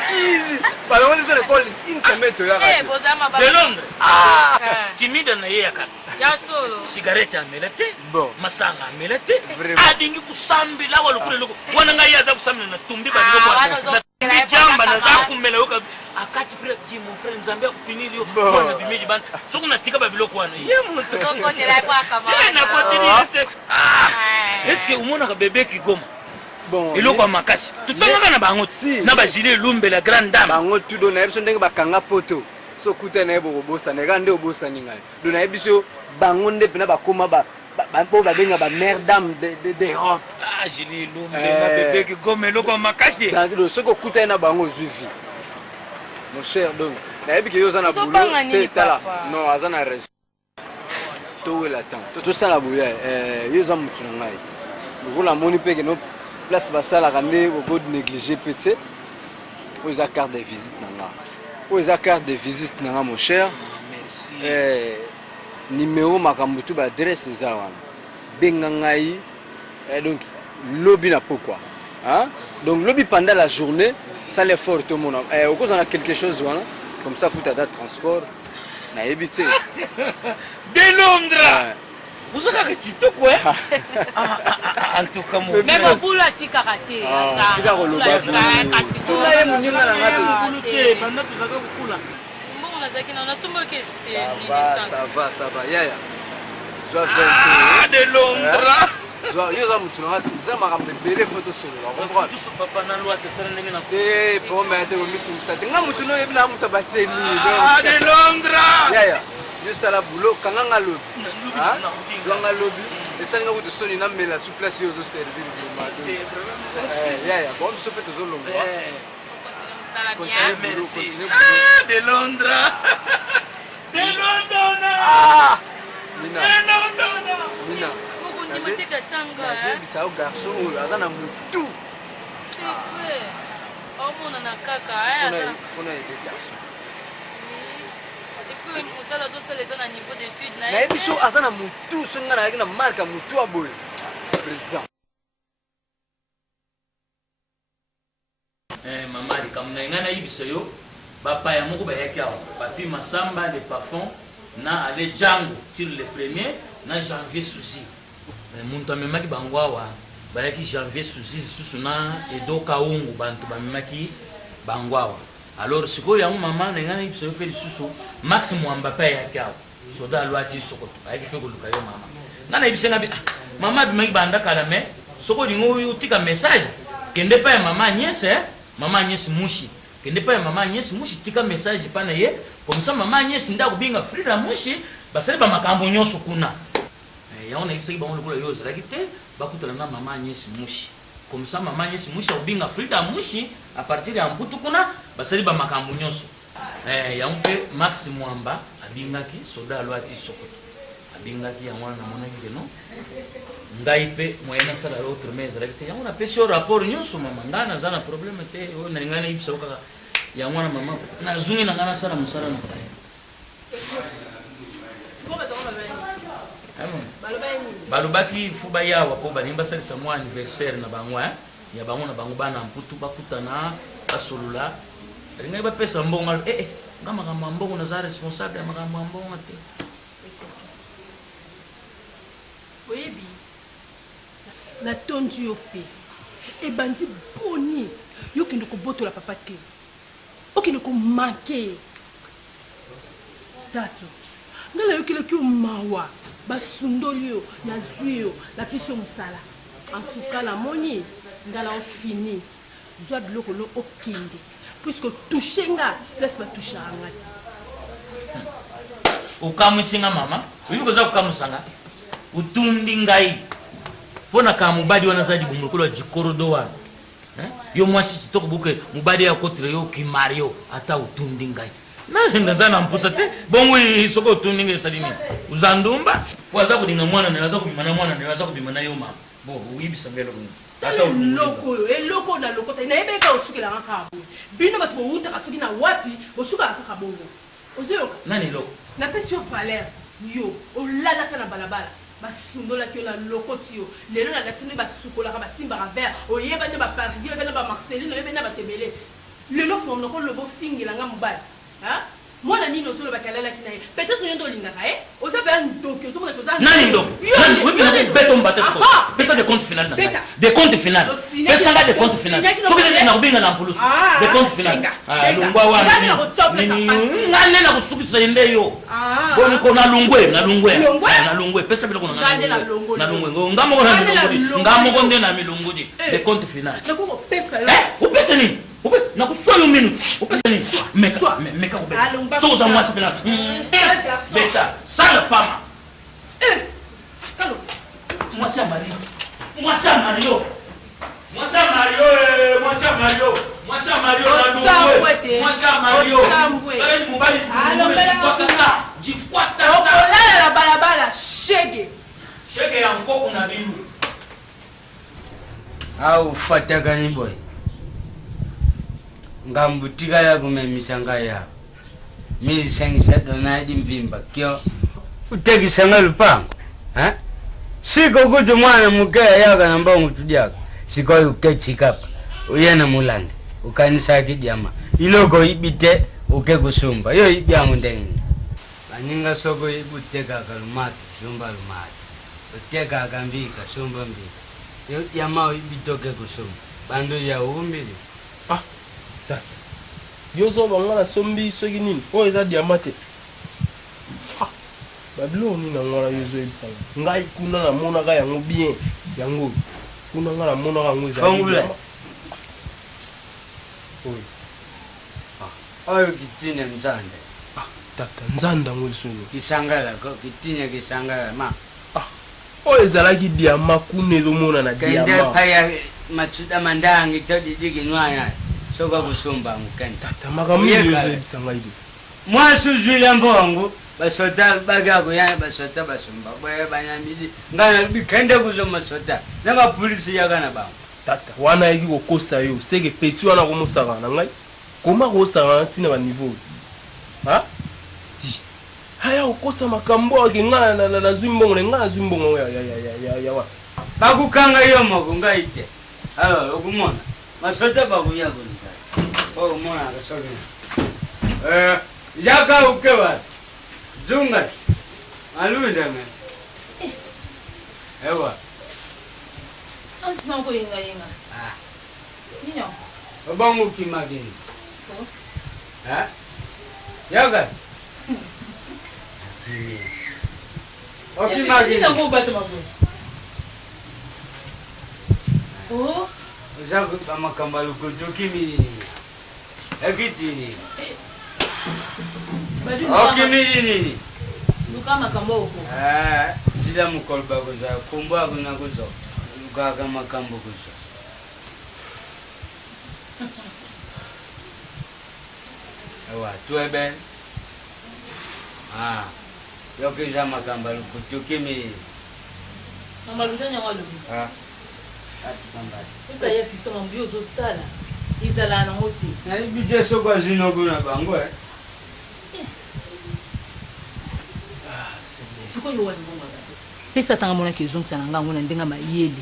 Kili. Balo le sur école une semaine to ya. Bozama baba. De Londres. Timide na yeye akana. Ya solo. Cigarette amelete. Bon. Masanga amelete. Adingi kusambi la walukule loko. Wana ngai aza kusambi na tumbi ba loko. Jamba na za kumela yoka akati pre di mon frère Nzambe akupinili yo bona bimeji bana soko na tika ba biloko wana ye mutu soko tela kwa kama na continue te est-ce que umona ka bébé Kigoma bon eloko makasi tutanga na bango na ba gilet lumbe la grande dame bango tudo na biso ndenge bakanga poto so kuta na yebo bobosa na gande obosa ninga do na biso bango nde pena bakoma ba po babenga ba mère dame d'Europe. Gilet lumbe na bébé Kigoma eloko makasi dans le soko kuta na bango zuivi. Mon cher donc, na yebi ke yo zana boulot te tala. Non, azana raison. To la temps. To sala boya yo za mutu na ngai. Lokola moni pe ke no place basala kande au god négliger petit. O za carte de visite na nga. O za carte de visite na nga mon cher. Merci. Numéro makambutu ba adresse za wana. Benga ngai donc lobby na pourquoi. Hein? Donc lobby pendant la journée ça l'effort tout le monde. Au cause on a quelque chose voilà comme ça fout à date transport. Na ebité. De Londres. Vous avez dit quoi? En tout cas moi. Même pour la tika raté. Tika roloba. Tout là est moninga na ngato. Kuluté, banda tuzaka kukula. Mbongo nazaki na nasomba ke ça va. Ya. Soit de Londres. Soit yo za mutu na za makambe bele photo solo. Comprendre. Tout papa na loi te terne na. Pour mettre au mitu ça. Nga mutu no yebna mutu bateni. De Londres. Ya. Yo sala boulot kanganga lobi. Hein? Zwanga lobi. Et ça nga ko soni na mela sous place yo zo servir vraiment. Ya. Bon so peut zo longo. Merci. De Londres. De Londres. Nina. Nazebisa yo garçon oyo aza na mutu. Omona na kaka fona ede garçon. Et puis ça la dose les na niveau d'études na. Na biso aza na mutu so nga na yaki na marque mutu aboye. Président. Mama likamna ngana yibisa yo bapa ya moko bayaki awa bapi masamba de parfum na ale jango tire le premier na janvier souci. Muntu amemaki bango awa bayaki janvier souci susu na edoka ungu bantu bamemaki bango awa. Alors sikoyo yango mama na ngana yibisa yo pe susu maximum mbapa yaki awa soda alwati sokoto bayaki pe koluka yo mama. Ngana yibisa ngabi mama bimaki banda kala me soko lingo utika message kende pa ya mama Agnès Maman Agnès Mouchi. Kende pa ya Maman Agnès Mouchi tika message pana ye. Comme ça Maman Agnès nda kubinga Frida Mouchi basali ba makambo nyonso kuna. Ya ona ibisaki ba ngolo yoza lakite bakutala na Maman Agnès Mouchi. Comme ça Maman Agnès Mouchi ubinga Frida Mouchi à partir ya mputu kuna basali ba makambo nyonso. Ya mpe Max Mwamba abingaki soda alwati sokoto. Abingaki ya mwana mona ngeno. Ngai pe moyena sala l'autre mais rekte yango na pesi au rapport nyonso mama ngana zana problème te o na ngana ibisa oka ya mwana mama na zungi na ngana sala musala na kai balobaki fuba yawa po balimba salisa mwa anniversaire na bango ya bango na bango bana mputu bakutana basolula ringa ba pesa mbongo nga makambo mbongo naza responsable ya makambo mbongo te oyebi natondi yo pe ebandi boni yokende kobotola papa te okende komanke tato ngala yokelaki yo mawa basundoli yo nazwi yo napesi yo mosala en tout cas namoni ngala ofini zwa biloko lo okende puisque touche nga place batushaka nga te ukamwitsinga mama oyibi koza kukamusanga utundi ngai mpona ka mobadi wana aza libumu lokolo ya jikorodo wana yo mwasi kitoko buke mobadi yakotela yo kimario ata utundi ngai naza na mpusa te bongo soki otundi ngai esali nini uza ndumba po aza kolinga mwana naye aza kobima na mwana naye aza kobima na yo mama bo oyibisanga eloko eloko oyo eloko na lokota nayebeka osukelanga kaka boye bino bato bowutaka soki na wapi bosukaka kaka bongo ozoyoka nani eloko napesi yo valeur yo olalaka na balabala basundolaki yo na lokoti yo lelo na lati nde basukolaka basimbaka vert oyeba nde baparisien oyeba nde bamarceline oyeba nde batebele lelo fonoko lobo ofingelanga mobali mwana nini ozolobaki alalaki na ye peut-être yo nde olingaka ye oza mpe ya ndoki ozomona koza nani ndoki beto mbate siko pesa de compte final na ngai de compte final pesanga de compte final soki ezali na kobinga na mpulusu de compte final lungwa wana ngai nde na kosukisa ye nde yo boniko na lungwe pesa biloko na lungwe nga moko na milungudi nga moko nde na milungudi de compte final upesa nini nakuswa yo minute upesa nini meka kubeta so uza mwasi pena beta sale fama mwasi ya Mario mwasi ya Mario mwasi ya Mario mwasi ya Mario mwasi ya Mario mwasi ya Mario kale mubali jikwata okolala na balabala shege ya nkoko na bindu au fataka ni boy ngambutika ya kumemisanga ya mili sengisa donadi mvimba kyo utekisanga lupango siko kuti mwana mukea yaka na mbongo tudiaka siko ukechikapa uyena mulande ukanisa kidiama iloko ibite uke kusumba yo ibyangu ndengini baninga soko ibuteka kalumati sumba lumati uteka akambika sumba mbika yo yama ibitoke kusumba bandu ya umbili tata yozo banga na sombi soki nini oyo eza diama te babilo nini yango wana yozo ebisanga ngai kuna namonaka yango bien yango kuna nga namonaka yango ezadiama oyo kitine nzanda tata nzanda yango lisoni kisangalako kitine kisangala ma oyo ezalaki diama kuna ezomona na diama kende paya matsuda mandangi todidikinwaya soka kusumba mukani tata makambo yozo ebisanga idi mwasi uzwile mbongo basota bagako ya basota basumba boye banyamidi ngana bikende kuzo masota nanga polisi yakana bango tata wana yaki kokosa yo seke peti wana komosaka na ngai koma kosaka na tina ba niveau ti haya kokosa makambo ake ngana na zwimbongo ngana zwimbongo ya wa bakukanga yo moko ngaite alors okumona masota bakuya kunza oh mona kasoni yaka ukewa zunga aluja me ewa antina ko yenga ninyo obangu kimagini yaka okimagini ninyo bato mabo oh uzaku amakamba lukutukimi ekitini okimini luka makambo oko sida mukolba kuza kumbu akuna kuzo lukaka makambo kuzo ewa tuebe yokiza makamba lukutukimi mamalutanya walubi ita ya fiso mambu yozo sala izala na ngoti na ibije sokwa zino kuna bango pesa tanga mona ke zongi sana ngango na ndenga mayele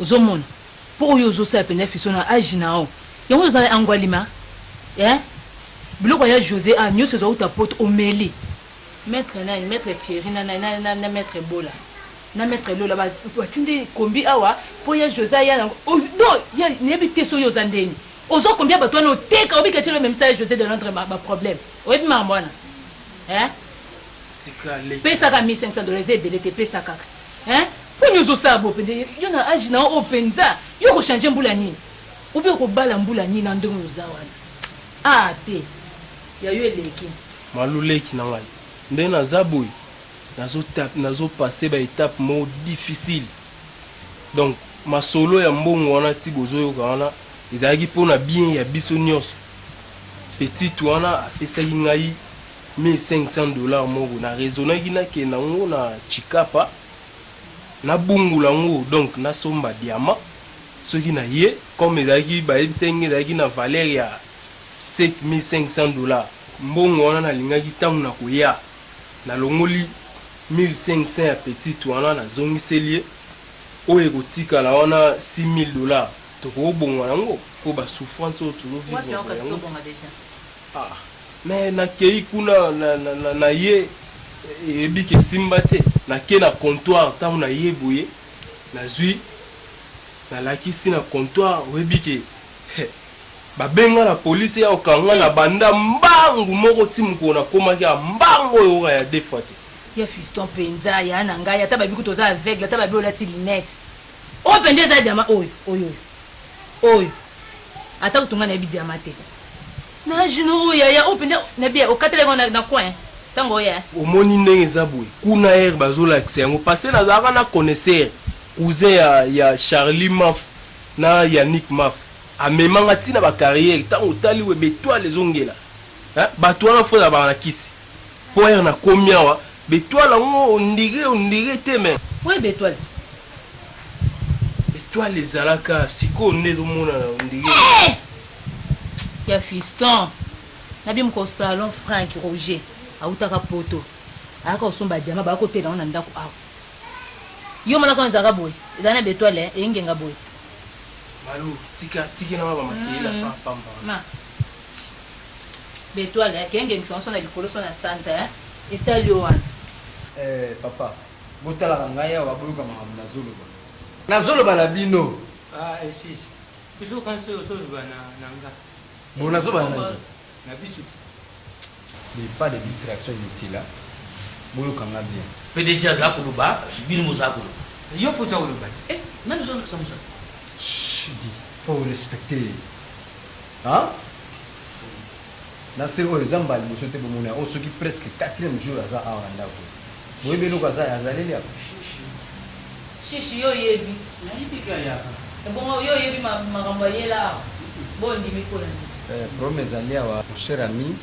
ozomona po oyo ozosala pene fiso na age na o yango ozala angwalima biloko ya José a nyonso ezauta poto omeli maître nani maître Thierry na maître Bola na maître Lola batindi kombi awa po ya José ya nango non ya nebi te so yo zandeni ozo combien bato wana oteka obika tilo même ça José de Londres ba problème oyebi mambwana hein pesa ka $1500 ebele te pesa kaka hein po nyonso sa bo pende yo na age na openza yo ko changer mbula nini obi ko bala mbula nini na ndongo za wana te ya yo eleki maluleki na ngai nde naza boye nazopase baétape mo difficile donc masolo ya mbongo wana ti bozoyoka wana ezalaki mpona bien ya biso nyonso petit wana apesaki ngai $1500 moko na raisonnaki nakenda yango na chikapa nabungula yango donc nasomba diamant soki na ye comme ezalaki bayebisaki ngai ezalaki na valeur ya $7500 mbongo wana nalingaki ntango na koya nalongoli 1500 ya petit wana nazongiseli ye oyo ekotikala wana $6000 tokobongwa yango mpo basouffrance oyo tozovivre yango mais nakei kuna na ye eyebiki esimba te nake na comptoir ntango na ye boye nazwi nalakisi na comptoir oyebiki babenga na polisi ya okanga na banda mbangu moko ti mokolo nakomaki ya mbangu oyo oka ya defwa te ya fiston mpenza ya na ngai ata babi kutoza aveugle ata babi olati linete oyo mpenza eza diama oyo ata kutunga na yebi diama te na jino oyo ya oyo mpenza na bia okateleko na coin ntango oya omoni ndenge eza boye kuna ere bazolakisa yango parce nazalaka na connaisseur cousin ya Charlie Maf na Yannick Maf amemanga ntina bacarrière ntango otali we betoile ezongela bato wana fo ezalaka na kisi mpo ere nakomi awa betoile yango ondire te me oye betoile ezalaka sikoyo nde ezomonana ondire ya fiston nabi moko salon Frank Roger autaka poto ayaka osomba diama bakotela ngo na ndako awa yo mona kona ezalaka boye ezala na betoile eyengenga boye Malou, tiki na bamatela pamba. Betoile, kenge ngisonso na likolo so na santa etali wana. Papa, botala ngai awa boluka makambo nazoloba na bino. Si. Biso kanso ozoloba na nga. Bon nazoba na biso. Mais pas de distraction inutile. Boluka nga bien. PDG azakuluba, bino mozakulu. Yo pota uluba. Nani uzona samusa? Il faut respecter. Hein? Dans ce rôle, les emballés, vous souhaitez vous on se qui presque 4e jour à ça à Rwanda. Vous voyez, nous, ça, à Zalélia. Chichi, yo yebi. Bon, yo yebi m'a renvoyé là. Bon, dis-moi quoi. Promets alia wa cher ami.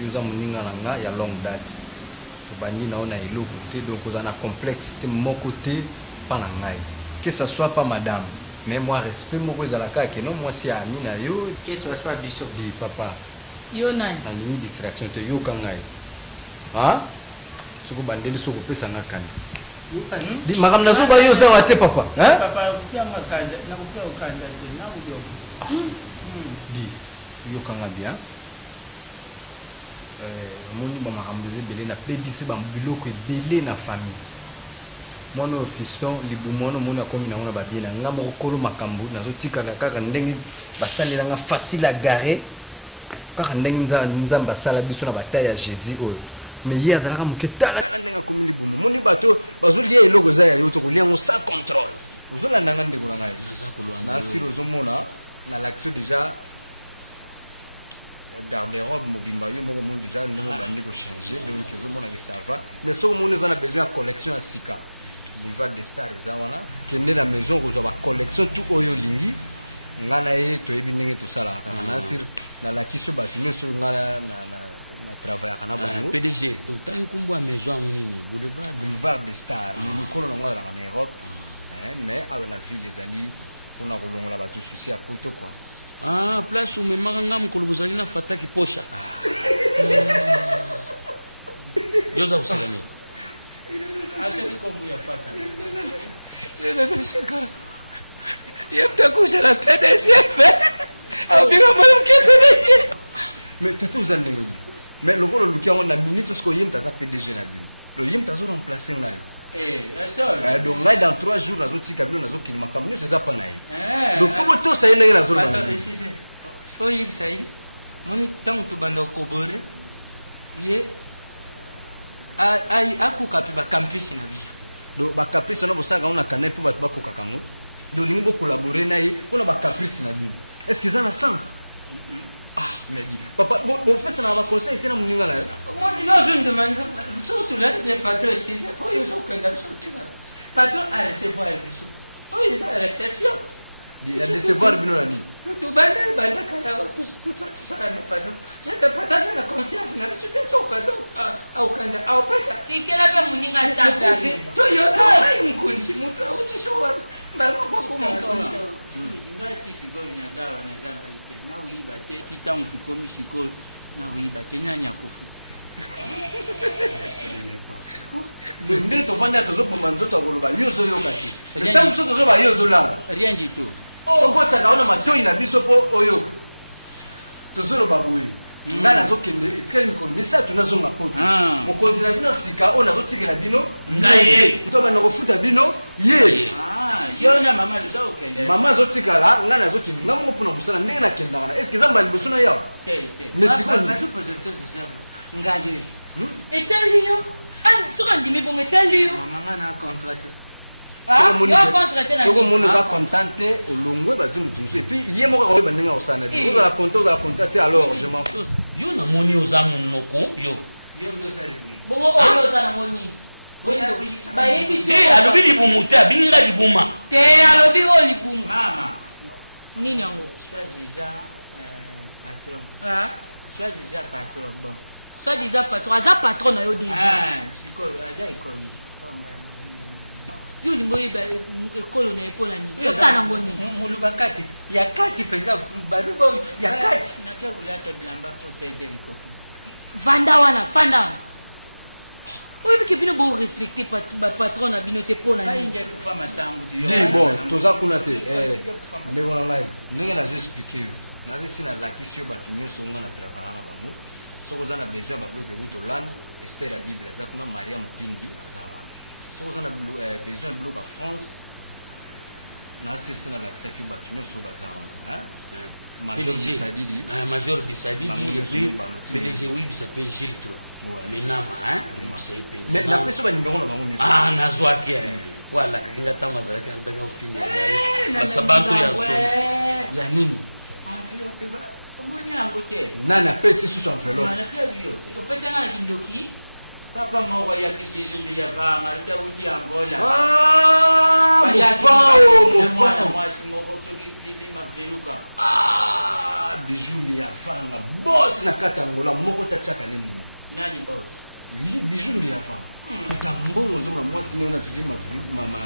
Yuza muninga nanga ya long date. Tobani na ona elo côté donc on a complexe de mon côté pas na ngai. Que ça soit pas madame, mais moi respect mon kozalaka que non moi c'est ami na yo que ça soit biso di papa yo nani ani distraction te yo kangai ah soko bandeli soko pesa ngakani di makam nazo ba yo sa te papa hein papa kupia makanda na kupia ukanda na ujo di yo kanga bien moni ba makambuze belé na pebisi ba biloko belé na famille. Mon fiston libumono mona komi na ngona babina nga mokolo makambu nazotika na kaka ndenge basalela nga facile à garer kaka ndenge nzamba sala biso na bataille ya Jésus oyo mais hier azalaka moketala ndenge komi libumo moni bato bazolia eloko za ya yoto kolia ngo sans contrôle ozolanda nga ndeko na ngai na siro zomona na l'action déjà garde-robe mobimba yo moko mon déjà ndenge bandi ko changer donc ozomona que ça va mais ce que mon a besoin de collection à sika boulevard des stars ezawana kende na maison kozwa ba collection tout oyo lingi ngana ye toyebi ndenge tosala kaka na sir na lakiso bato nyonso ngana na travailler kana bango PDG otangi kumbwa maison nini boulevard des stars mikolo na ngala na Europe mais avec la ville des amis pour na kolongola bato souci à poto quoi place où memaka nga mokolo bozalaki na fataki posha yoza kusilani asaki kombo ya pata yamtakusha la PDG abika mwanamke PDG mais tata oza ndenge nini mais lokola oluki yango na minute soki oyembi taza pdg na bino loyembi tazo remplace ngai donc ngai dans 3 jours nazotika bino nazokende makambo nyonso eza mpa na ye donc fo botosa ye ndenge nazoloba fo yebisa ye moni ntango tobanda kokobore ye akoka mpe bacampisi na biso donc bacaprice wana bosalaka ngo na kanai mpo bato bakokaka yango donc olingi bokolabore na ye mpona bacaprice na bino est ce que eza na sens mais dis papa bopesanaka baconseil te na moninga na yo yo ozondemande surtout là le patron esise po yo ozokenda biso otikala patron arecevoir biso oyo eza réception ya décevoir bino na nini tubanda kala tutala na patron saka patron na conscience na biso te to patron aukanda aupesa tikela pe moninga tata to yo to ai mkunzi mutu uchisowa mbalwa kwa kumontono ngati sikoyo nadawa nazanga ite na uyiba te titangu tukomi sikoyo na uyiba te nyanya kofu nde tofandi tozopoma nzoto akoloba yo ozoyoka te ntango mosusu tozoba yo ozolala rien du tout okotaka ona matoi na biso mpo oyoka tozoloba boye ngai nazokende etikali mikolo misato nazonga poto mokonzi na bino sika oyo nazotikela bino ngai to banda kofuta bino ye mama azotikala ngai nazokende ngai moko mpona mosala ndenge nakendaka na estce eza mbala liboso na yawa ngai eteli yo soki andimi bongo eteli yo mamanga na contrate soko omoni oza content te olongwe bazwi motu mosusu epuis ye moko akoyeba ndenge akosala na bino ozala content ozala content te alors je m'en fous yo namoni oza monoko yo bongo oyo oza nango nini te alobi libumu te abininga libuma te alobi oyo libumu nini yango soit déjà patron aza patron na yo déjà yo olingi oyeba ekolo na epola nini osala nango nini moluba kati ya kati mpenza baluba oyo ya kati nakebulaka bilamba po 16e kofi vanda wana fanda wana oyebiki bino borespecte bapatron na bino te mpo na nini di bon toza kuna te ndeko na ngai ndenge nazo explike yo nazo esi nalakisi yo bato nyonso nga na prépara na bango soki oza na besoin ya babiloko ekuti olandi ester ya bible aza kuna maria mopindi aza wana soki oza na besoin ya biloko ya france nasirisi nalakisaki yo bato nyonso baza wana major bisadidi epuis pdg oyibisa mpe gile tro menama oyibisa ye mpe napesi banimero na bango nyonso nazwaki walakaki nga ntango azalaki nabeka opindi basabanto ya nsomo ya nini omoni yango te nani apesi susu enveloppe opesanga na kindoki papa moko yaki bizumbi ya banga utauti angola mwana mwasi moko toki maveluka bijumbi ya vanga bosi na kati ya ngola moko tatiaka ne muna nani bosi bijumbi ya vanga kuta mbongo ozoma mwasi neo na tuzi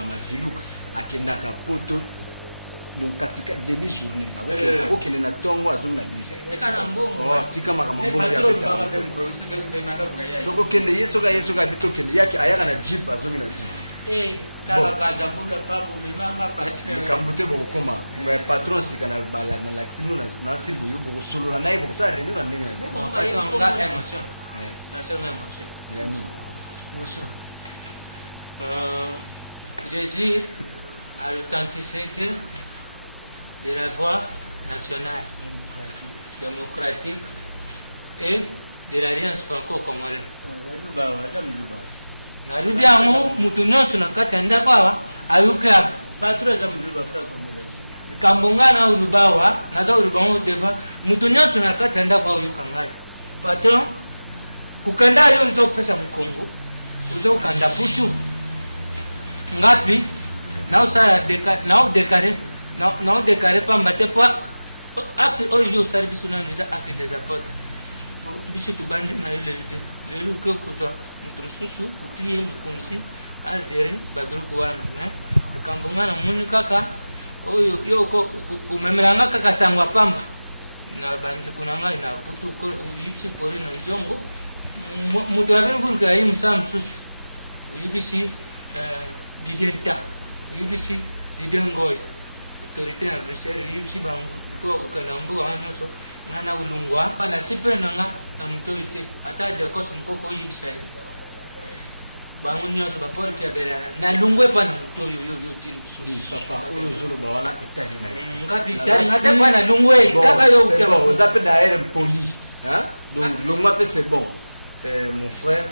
maviluka akendaka poto donc katika demi journée akokende na ntongo azongi na 12 tika makambo tokokende ye soki aye soki abi tokende yaki ayaka na jip azongi na jip likambo te bokokoma patron sika nalakisi bino nasi boyo bokosolola na ye bokosala réunion na ndenge Jésus à l'authenticité de la voie nationale, démocratique et de l'alliance franco-comorienne. Nalubi yango mutu nyonso na kati ya ndako awa ayuki apo likambo ngai na oluba awa naza oluba ngo deva mutu nyonso na kati ya ndako awa oyuka ngai patron kukanda yo uzopesa mokongo uzokanda putu ngapi naosala naodekare pamba te po acte oyo yo osali biso nano eza acte des apôtres biso tobandi na yo lelo te lelo oke kozwa moto mosusu oti ye mokonzi azere babiloko wana me likambo ngai namoni kaka oyo yo komemelanga kaka sango ya pamba na bandeko na ngai na butu oyibisi kori na nzongo moto abeni kulukela ye mosala mosusu oyibisi didenta oyibisi dide ngoyi autorité na bruxelles oyibisi bango kokokenda mboka wana nyonso ngana ulungwa pana sipe nanga na mtoi te ata de kosi mkoko yibisa bangu nyonso bapori kia bela na lungwe pana mtoi yo tili papa oyo zolo bawana itali na ngapi itali ngate pana lungwe kaka yo c'est bon vous appelez d'ailleurs poli hein donc longwa pe c'est bon mon frère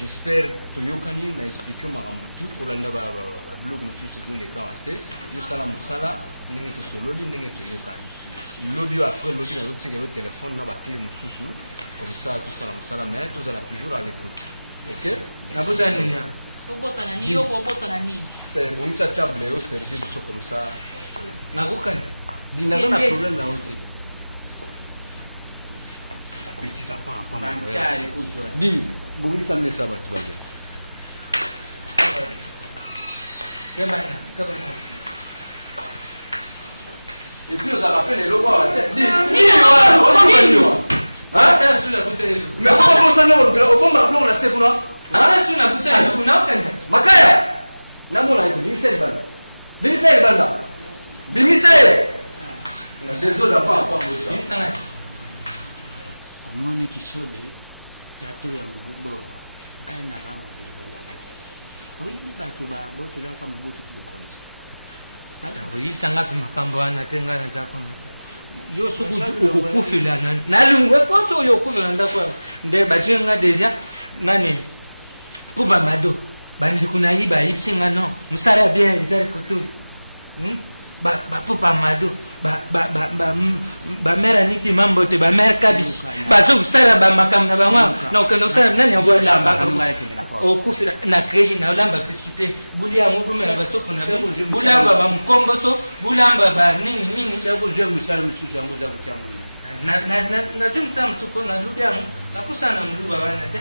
j'espère que yokani na expliquer makambo tu kolanda ba blog mususu zo le kawa te yo sala musala ndenge to sololi ndenge to yokani lobby après lobby na autre le téléphone na ba clé mususu comme ça tout sala musala mais tout ça toujours à l'écoute OK na bosa nini obosa na nini yoko obosa na nini c'est bon ça table au service comme ça na kokani dina na problème na hote petit ça pas Di, bongi sa mesa ba tu baga. Kebana. Et puis ça rappelle le logo à la tête. Di, voilà, on va venir. Hein? T'as sur la bouteille. Mais ça va pas ça non, on va appeler on la sait kuna. Ah, tu na bouteille kuna kanda. Makaya. Na mona ite, bingisel banda. Bingisel banda. Bingisel. Na jezo da pa moja. Intana. Mwani kisobe tato ya mbubo kana ba mbubo oyi batu ba boto la kama boto kulikonza bada oyi sanga makambo ana tenga na zako yo suku ukufila na lungwe poto yo kufila ndako nde batu nga deja nani puba mado bandi kuna hiba yipsinga no musara bien izari kotu ba pupa mado ba mera niti mambo te ba mer kabisi ba zo kusala ba makam na ba ngwa na ukenda kusala nani ya bwana ba o kufira na kreji na lamba pisute bulia mu dume ba sopo na bulia ba mkombo so bulia ba nini sabu jengu sana msusu yangu za kuchamu na jumta mtuko na ludia mu na kusana mluba wana te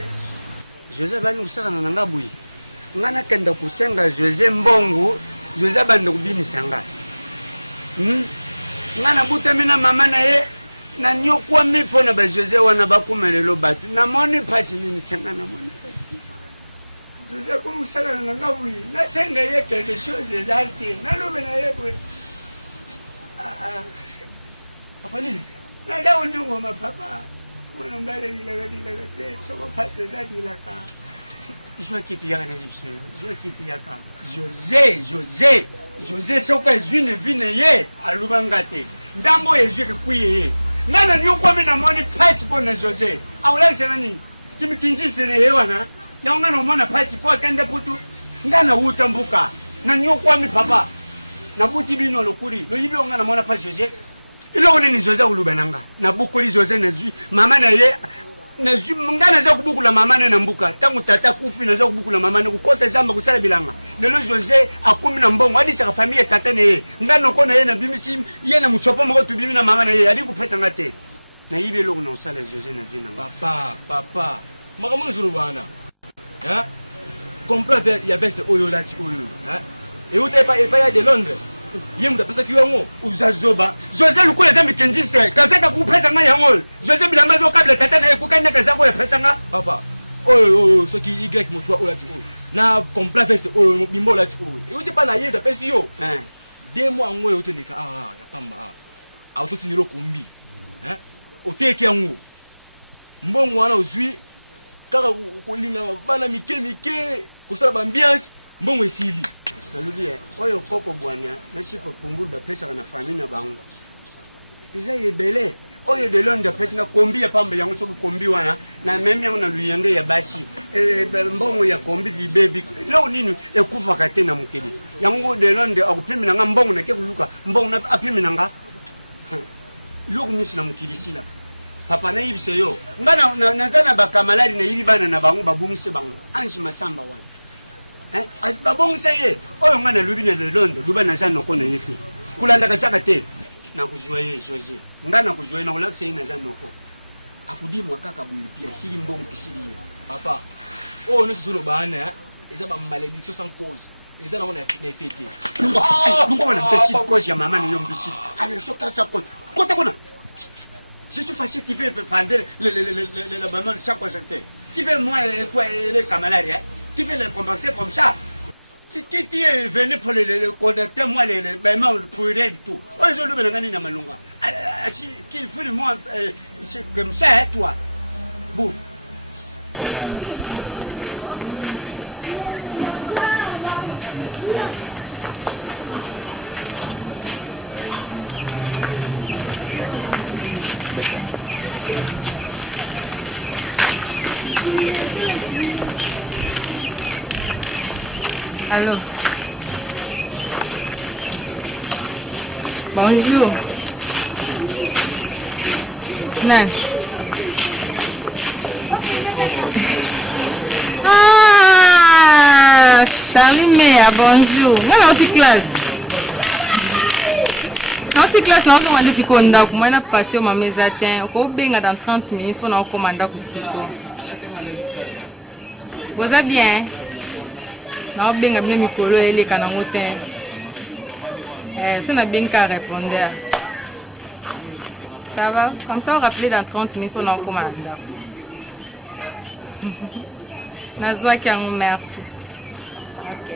José bani kusaka na ngabui ngana kenda kusenga José mbongo José bande kubinisa nga ngana butamina mama na ye na nyokwa mipo na ba José wana bakumelelo batu na moni pasi nini tanga na moni pasi José ko musaka na ngabui na senga ye quelque chose d'alté na lobe na ye bwe papa ni na da unjungo ma papa mwana mbale dilaga te soko pasi za dilaka Joa kiti yaka na yipse Joa kiti yaka José soka zwine vine ye alubanga te ndambo yezwe ke kuye ye ngana nyokwa mena moni passport na José awula nani kimi kinjiste ne hewana ya ngana mona passport kende putu ngana utambuka na nyokwa mi papa na buti bino lokuri lo yibi ngana mona pas José ilo ni José ulubananga na bukuri José na zwi mama na ye na zwi ngana za kubukula mama na mbuka tangu tata kufi na za kubukula mama na kukota zamba kusala bilanga lelo José akumi na mbongo hadi sa famille tata na ye ngana ko na ye na bimisi ye na musopa moko tubimi na mama na ye hadi kupesa ngate na yibe lo na usala José na vina papa makamu zuru bana hein comprendre ya veste oyo lati oyo hein et où t'es pas ya de Londres yemu da pesa kiwango uzazoba José lukule zambi kenjiste kazaka kupesa nga yango José bilamba zo kable tata na ye kukanya kazako ya pesa nga papa oyo soki y motwa oyo lati oyo na comprendre veste oyo bimbo lati oyo et où t'es pas na yemu da pesa yo hein 2 mois ngo yo toleka ya pamba auto tinilo kombi hein oteki yango mbongo wana ozwi kaka kolinga bana mike kusala ba ambiance mbongo esili salubi oyo koko bwana na chifu pumbulu ba pesa na famille na bango eza yebele oyo de Londres pesa nga kombi ya pamba yango soki kombi wana na meme yango na luyenge ya basi mbongo ya kombi bibebi lo nini ekufa kate na mukedi yango de Londres akupimi nga mbongo na ke kuluka mbongo na apimi nga lo kunisi na mukedi sila papa na yibise yo ngana nazana bakamalari na yibi bana na bango babungise bango anji masamba wana babongisa ye oyo ngana lubi na Londres luba na jano ko na yetu kulanda kasaka te na kujua ye José ngana kujua na kulakisa ina jano ko afudi mwakaka bulipia sili mbongo pisili ye papa oyo no solo bana eza ba malédiction sans cause eza na fete lungo wana pesi cause ya mama na yo mbisi ale soka sa cause kota kona je suis fâché tu veux prendre le maman de chaque fois tu veux moi et toi et les camarades tu veux les combattre comme ça qui est venu pour les contacter moi les maman pour rien du tout oh je le benangani na malunga qu'il fait de moi, c'est comme ça, hein, toi. Bouffe. Allô. Bonjour. Nan. Ah, Charlie Mea, bonjour. Nana oti classe. Oti classe na okomanda sikonda ko mwana passer ma mesatin. Ko benga dans 30 minutes pour na okomanda ko sito. Vous allez bien? Na benga bino mikolo eleka na ngote. Ça n'a bien qu'à répondre. Ça va? Comme ça, on rappelle dans 30 minutes pour en commander. Nazwa qui en merci. Ok.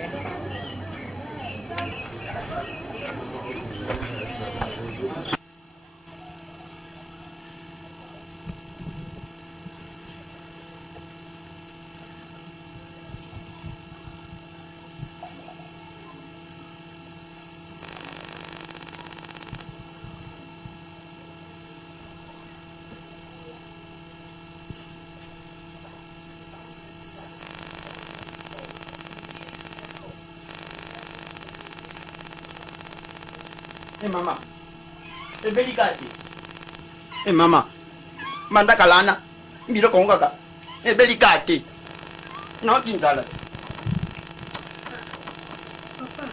Mama, ebelikati. Mama, manda kalana, mbilo konga ebelikati. No kinzala. Papa,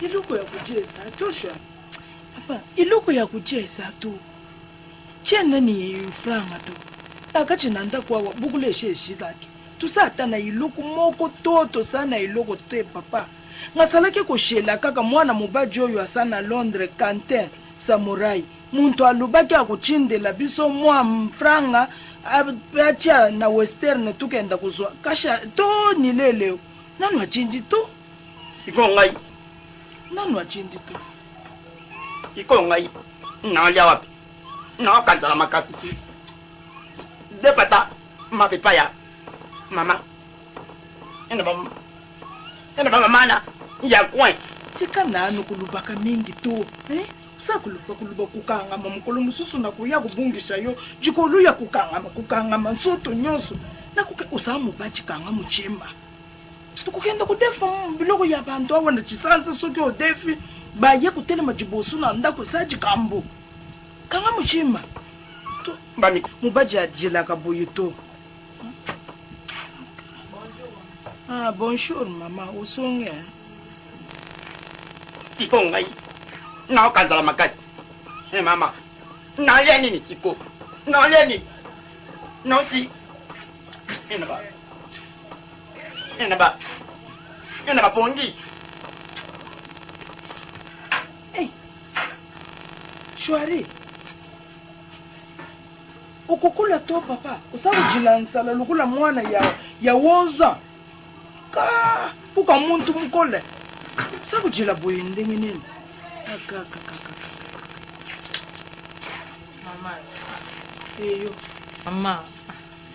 iloko ya kujesa tosha. Papa, iloko ya kujesa tu. Chena ni franga tu. Akachi nanda kwa bukule sheshidaki. Tusata na iloko moko toto sana iloko te papa. Ngasalaki koshela kaka mwana mubaji oyo asana Londres Quentin Samurai muntu alubaki akuchindela biso mwa mfranga acha na western tukenda kuzwa kasha to nilele nanu achinji to iko ngai nanu achinji to iko ngai na lia wapi na kanzala makasi de pata mapipaya mama ina ba mana ya kwen chika nanu kulubaka mingi to sa kuluba kukanga mukolo mususu na kuya kubungisha yo jikolu ya kukanga mansoto nyoso na kuke usamu bachi kanga muchimba tukukenda kudefa biloko ya bantu awana chisansa soki odefi baye kutele majibosu na ndako saji kambo kanga muchimba to bami mubaji ajila kabuyu to. Ah, bonjour, maman. Où sont-ils? Tiko ngai. Na kanzala makasi. Mama. Na leni ni tiko. Na leni. No ti. Enaba. Enaba pongi. Hey. Shwari. Ukukula to papa. Usabu jilansala lukula mwana ya woza. Ka puka muntu mukole sakujila boye ndenge nini akaka mama eyo mama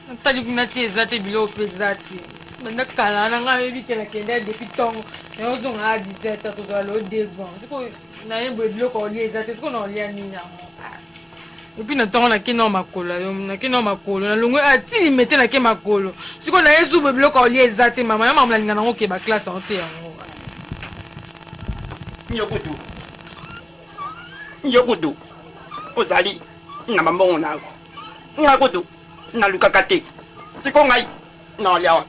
natali kuna tieza te bilo peza te banda kala na nga ebikela kenda depuis tongo na ozo nga 17 to za lo devant siko na yembo bilo ko lieza te siko na lia nini epi na tongo na kino makolo yo na kino makolo na lungu ati mete na ke makolo siko na yezu bebilo ko lieza te mama ya mamla linga na ngo ke ba classe en te yango nyokudu ozali na mambongo nako ngakudu na lukaka te siko ngai na liawa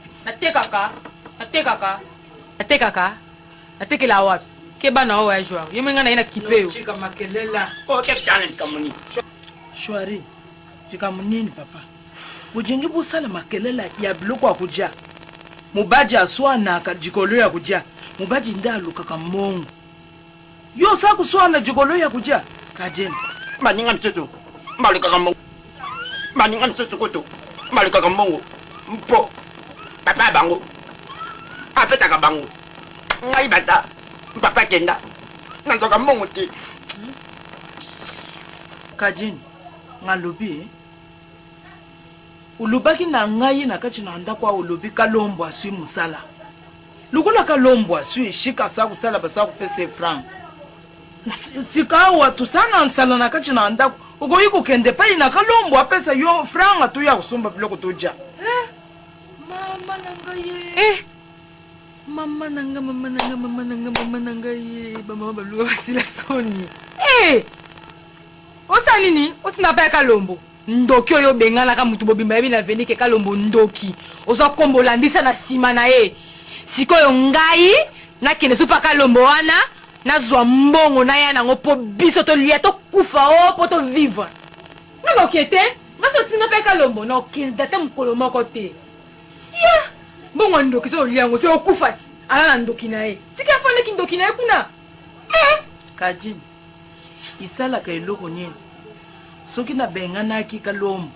natekela wapi ke bana oyo ya joueur yo mwenga na ye na kipe yo chika makelela kamuni shwari chika munini papa ujingi busala makelela ya biloko akuja mubaji aswana ka jikolo ya kuja mubaji ndaluka kamongo yo sa kuswana jikolo ya kuja kajeni maninga mtsetu malika kamongo maninga mtsetu koto malika kamongo mpo papa bango apeta ka bango ngai bata papa kenda nanzo kamongo ti Kajini ngalobi ulubaki na ngai na kati na ndako ulobi kalombo asui musala lukola kalombo asui shika sa kusala basa kupesa franc sika watu sana nsala na kati na ndako ukoyi kukende pai na kalombo apesa yo franc atu ya kusomba biloko toja mama nanga ye bamama baluka basila soni osali nini otina pa ya kalombo ndoki oyo obenganaka mutu bobimba yebi na veni ke kalombo ndoki ozwa kombo olandisa na nsima na ye sikoyo ngai nakende so pa kalombo wana nazwa mbongo naya nango mpo biso tolia tokufa o mpo tovivre nanoke te ngasi otinga mpe kalombo nakenda te mokolo moko te sia mbongo ndoki so olia yango so okufa ti ala na ndoki na ye sika afandeki ndoki na ye kuna Kajini isalaka eloko nini soki nabenganaki kalombo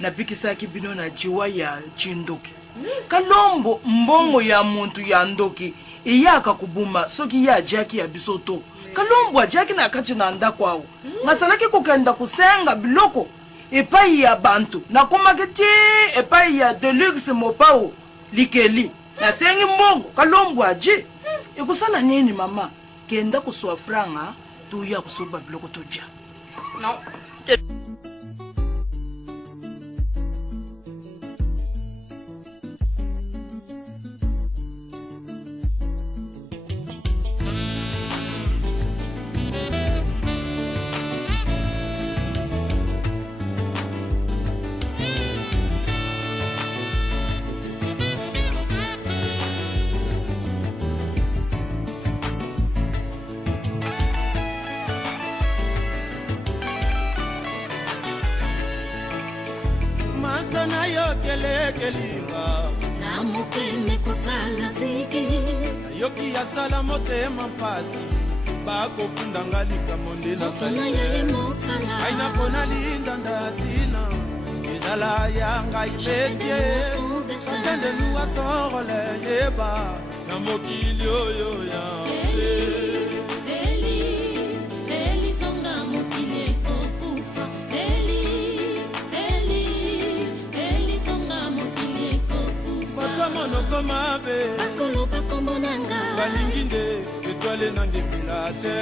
napikisaki bino na jiwa ya chindoki kalombo mbongo ya muntu ya ndoki iyaka kubuma soki ya jaki ya biso to kalombo ajaki na kati na ndako awo nasalaki kokenda kusenga biloko epai ya bantu nakomaki ti epai ya Deluxe Mopao likeli nasengi mbongo kalombo aji ikusala nini mama kenda kuswa franga tuya kusoba biloko toja no yoki ya sala motema mpasi bakofunda nga likambo nde nasali aina mpona linda ndatina ezala ya ngai petie sokende nuwa sorole yeba na mokili oyo ya mabe akoloba kombo nanga balingi nde etwale na ndepela te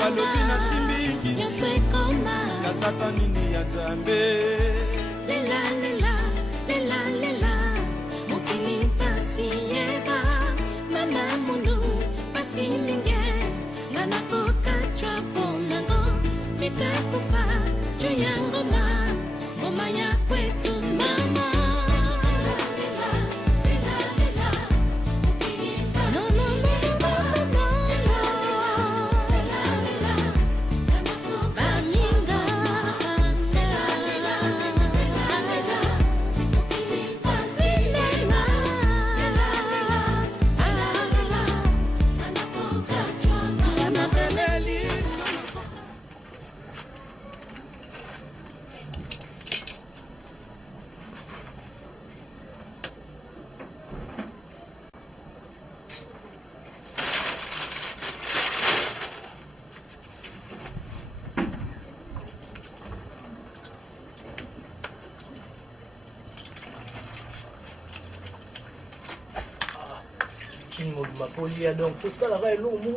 balobi na simbi nyonso ekoma ya satanini ya nzambe lela lela lela lela mokili mpasi yeba mama munu pasi ndenge nga nakoka chapo nango mitakufa juu ya ngoma ngoma ya kwetu mama Mapolia donc pour ça la va l'eau mon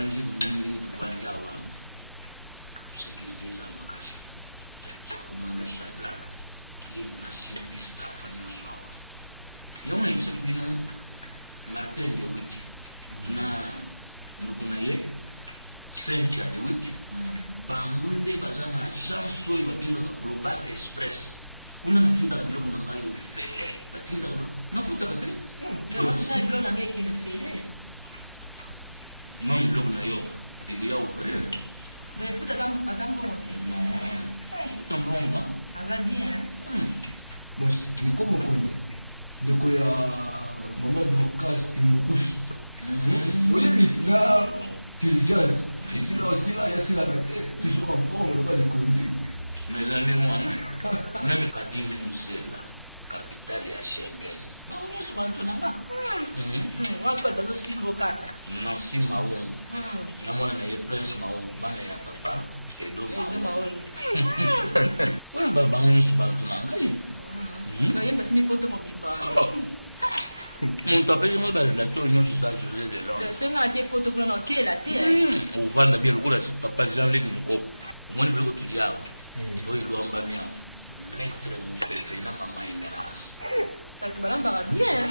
banji mwindi kubanja wa sécurité za makashi kumanda shadla yiri nasi bistafa nyoswa yoma yimse bino Martin de Witt na ndukuna ye Sentia de Witt bangunde bazana chanso ibabinga Global Express kuna natinda kabilo kuna ngayo fele batinda nakuta kabilo ndio sasa ndio na ngeke ndio fele mam blog na yo ibu ya opere mais futa atambo wote non tambonga aga bien Bos, ni como konde ndeko ya mama Dorcas Imukusu oyebi na diligence esila yasilaka te toujours en forme lokola likonzi mais l'année wana même kadimi nuzela capitale ya Schengen bango nyonso bantu nanga watu batazosiklo kaka Nancy Maungu namona na ye Prince Maungu bana ya papa Edo Maungu wana bango nyonso bantu nanga yemba sini poto mobimba muntu apesi ngo barelato nyonso da José de Londres senga na te poto kuna na kela te uvanda bien lokola papa Jean-Luc Mukoko omoni biloko tuli awa oyo elwamba miao maître mufefe na mama Emerance taki balambaka bien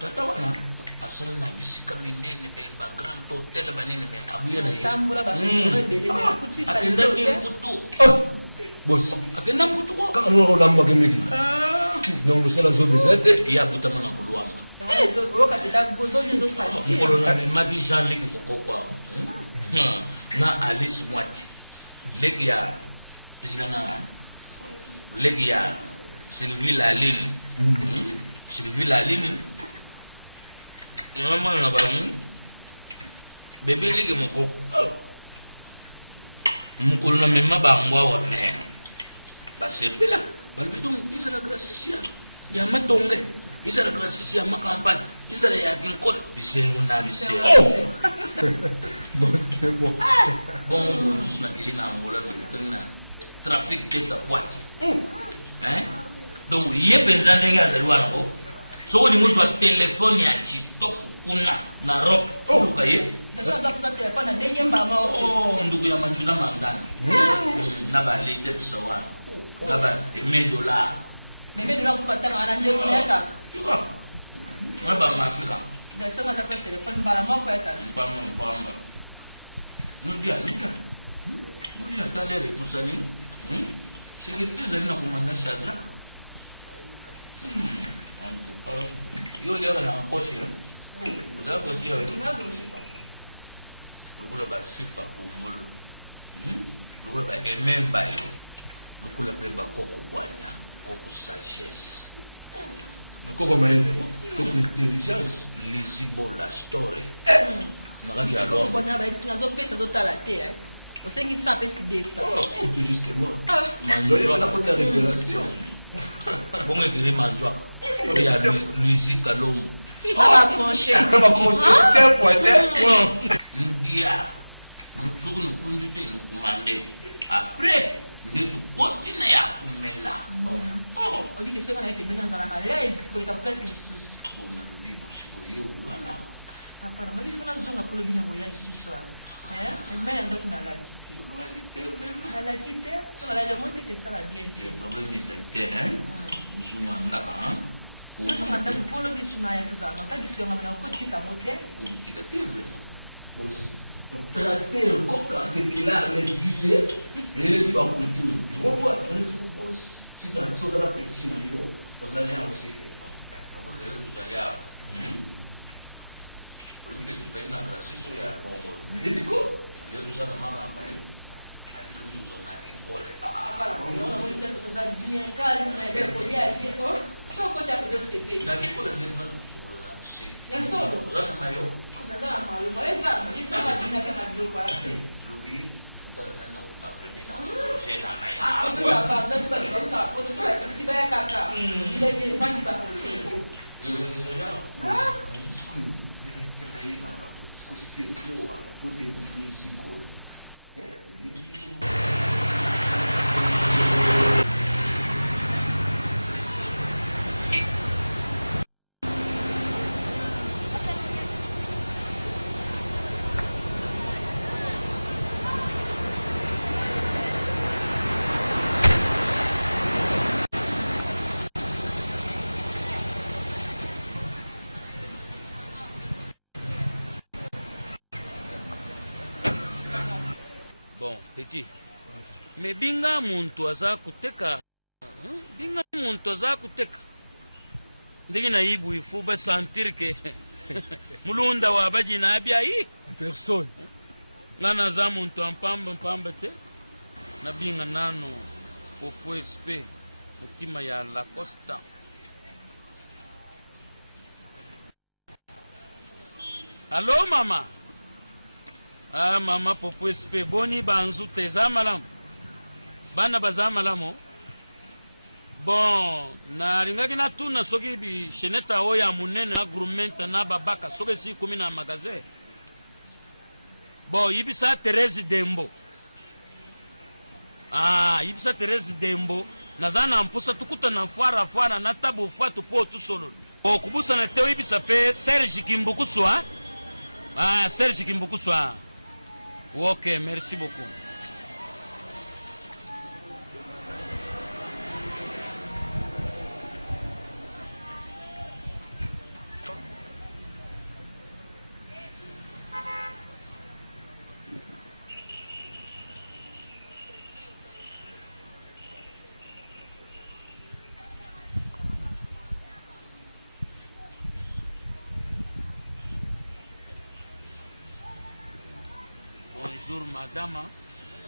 tata wana asala na bisika minene bagrand hotel banene me abuye na ye akendaki mputu bos akenda mputu ko kaka noko olambaka miki donc osala zobeza te ye abutama na kolwamba mokolo mokolo na memaki Jean-Luc Mukoko awa na Alice Mwati leki ya zilana leki ya Sylvie Laline Sylvie Laline mama na bangu bebe leki Mukoko mokolo na mema bangwa wa mer basepela balbidong izala grâce ya matonge izala grâce ya makampagne izala ya kinkole bisengo na bisengo bon bon suna kilina angola na trafic de ta boîte donc ye penza ndenge azaliwa nako soko ni musu wa telefone ya chitoko kuna na rock luka ye ndugu ya manjuna mangani na ba lete bisawa na ba $1 $1 kupatana na ndio kunaweka na ba mafika ndio sasa kwa telefone mbala moko eta mpamba nudia tale repusani sécurité zali na komanda Sadra en tout cas yo lera na poche vous avez aussi lokola basifa pomolo lokola baememba yo lokola mpe bakoko bwanya koko sagesse lokoko mayele toko intelligence lisibola story nakaki alobona bayisinga zopesa zotala te osengisa apesi desa tout justement manjwa la kota révélation bongo ekiri manjwa oya Luisi Kalombo abaproche ndia nutsuku nutundu te nukumande après nde tukotine ya kumela obikesenga naye pembeni azalaka lese koleka place mosusu bonalubibosioyokulwana apana mabifuna zonga mpo lobi nango ya lisusu ata emai ya ndako nalaki te nalaki te so nalali yango teke esala bien te problème ezali te mosungu andaka tozonga ndako mpo lobi suna ya tozala nota bisenga mena okotika yango te kotika te trater koka tepilar les villes et les bakulture on voit si dans ce dans la petite na yo dans aller aussi tuzali awa olibike tuzali na grâce so ya bongo ediko nde tuzaka makamba tuzonaki nkole nakikola nde kuna tufukola na bise ozana mayo lobi utalakani na kubapremi na projet na mayo Bon, petit. Mais binga muntu aza kuteka. Binga muntu aza kuteka. Ndenge na ibu ifu ba sentir que mulunda wa baji na abia yi. Personne. Ngana za muntu ampamba te. Na binga nano popo espe mutima ya la costa. Allô mama. Ah mama popo espe boni banzu te za malamu. Bana baza malamu. Bon, na ringaki na tuna soki bi sheneta oya munene na grumenta na babaka soki si kumi na magasin. Bon, yibisa Thérèse Dembo. Ah, yibisa Thérèse Dembo. Nazana mpusa tukuta na fara na tabu fatu po tu solo. O kubusa na teo yibisa pe Serge Kimbukuswa. Ah, Serge Kimbukuswa. Ok, merci beaucoup. Bonjour madame.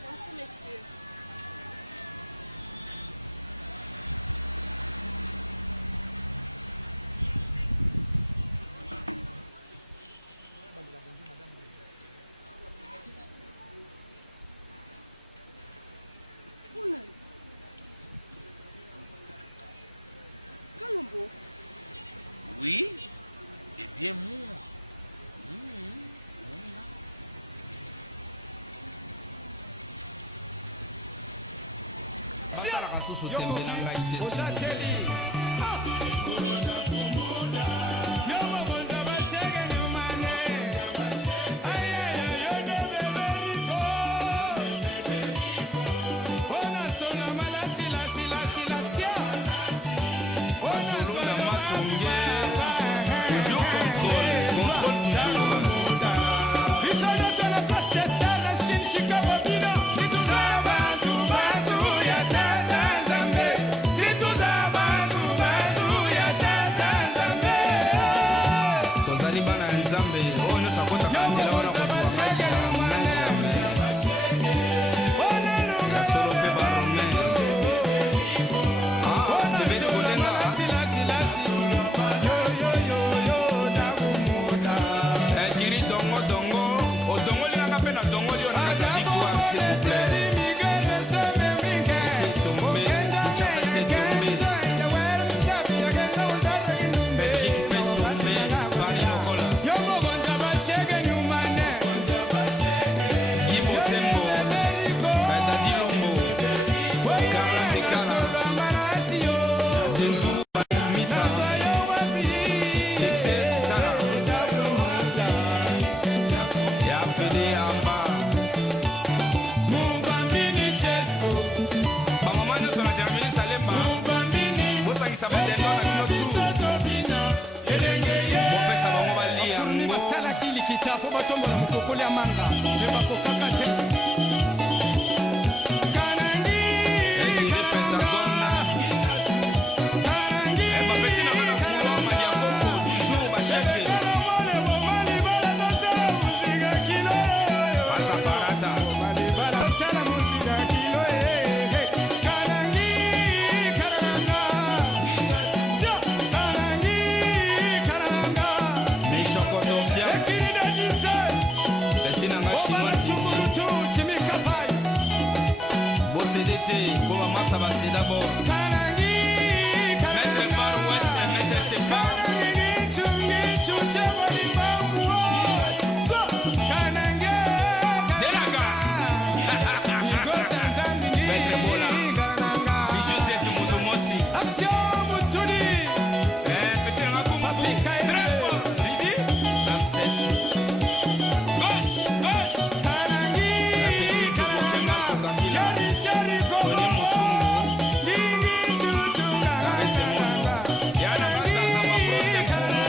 Bonjour monsieur. Kalombo. Oui, eh bien moi. basalaka susu tembe na ngai te basolo na matonge toujours contrôle toujours tozali bana ya nzambe oyo nyonso akotaka nzela wana kozwa ngai jamais ya solo mpe baromain bebedi kolenga ekiri dongo odongolinganga mpe na dongoli yo na kati ya victoire s'il vous plaît esi tombe kinshasa esi tombe belgique mpe tombe paris lokola gibo tembo kadadi lombo karla tekala zenzu misa texe sala ya fede amba bamama nyonso na termini salemba bosangisa badendo na bino tu bopesa bango balia yango basalaki likita mpo batombola mokokoli ya manga me bakokaka te ekiri pentagone bapeti na nga na couloir madiakoko du jour basheke basafarata meshokodofia betina nga chinois tindi bosede te po bamasta baseda bor maître far west et maître sefar delaga maître bola bijusete mutu mosi petit nanga kumusu très fort ridi ramses gauche petit jobokema kokangila toni musungu karese mondo yana basanza maprose mpumu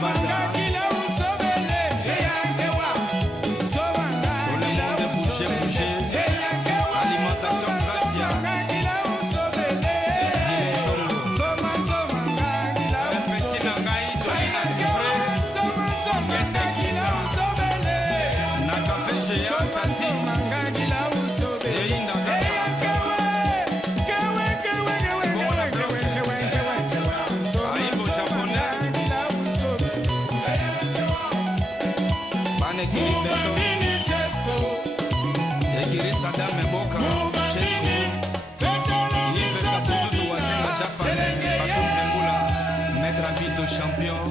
Bada. Tout le monde bouger, bouger. Alimentation Gracia. Guilé Chongo. Un petit Nangaï, Dolina Livré. Gete Kisa. Nakafe Géant Tati. Et Indaga. Bon la bloque. Aïbo japonais. Banekiri Beto. Ekiri Sadam Mboka. Chesco. Yves Kabutu Wasenga Japonais. Patum Zengula. Maître Abido champion.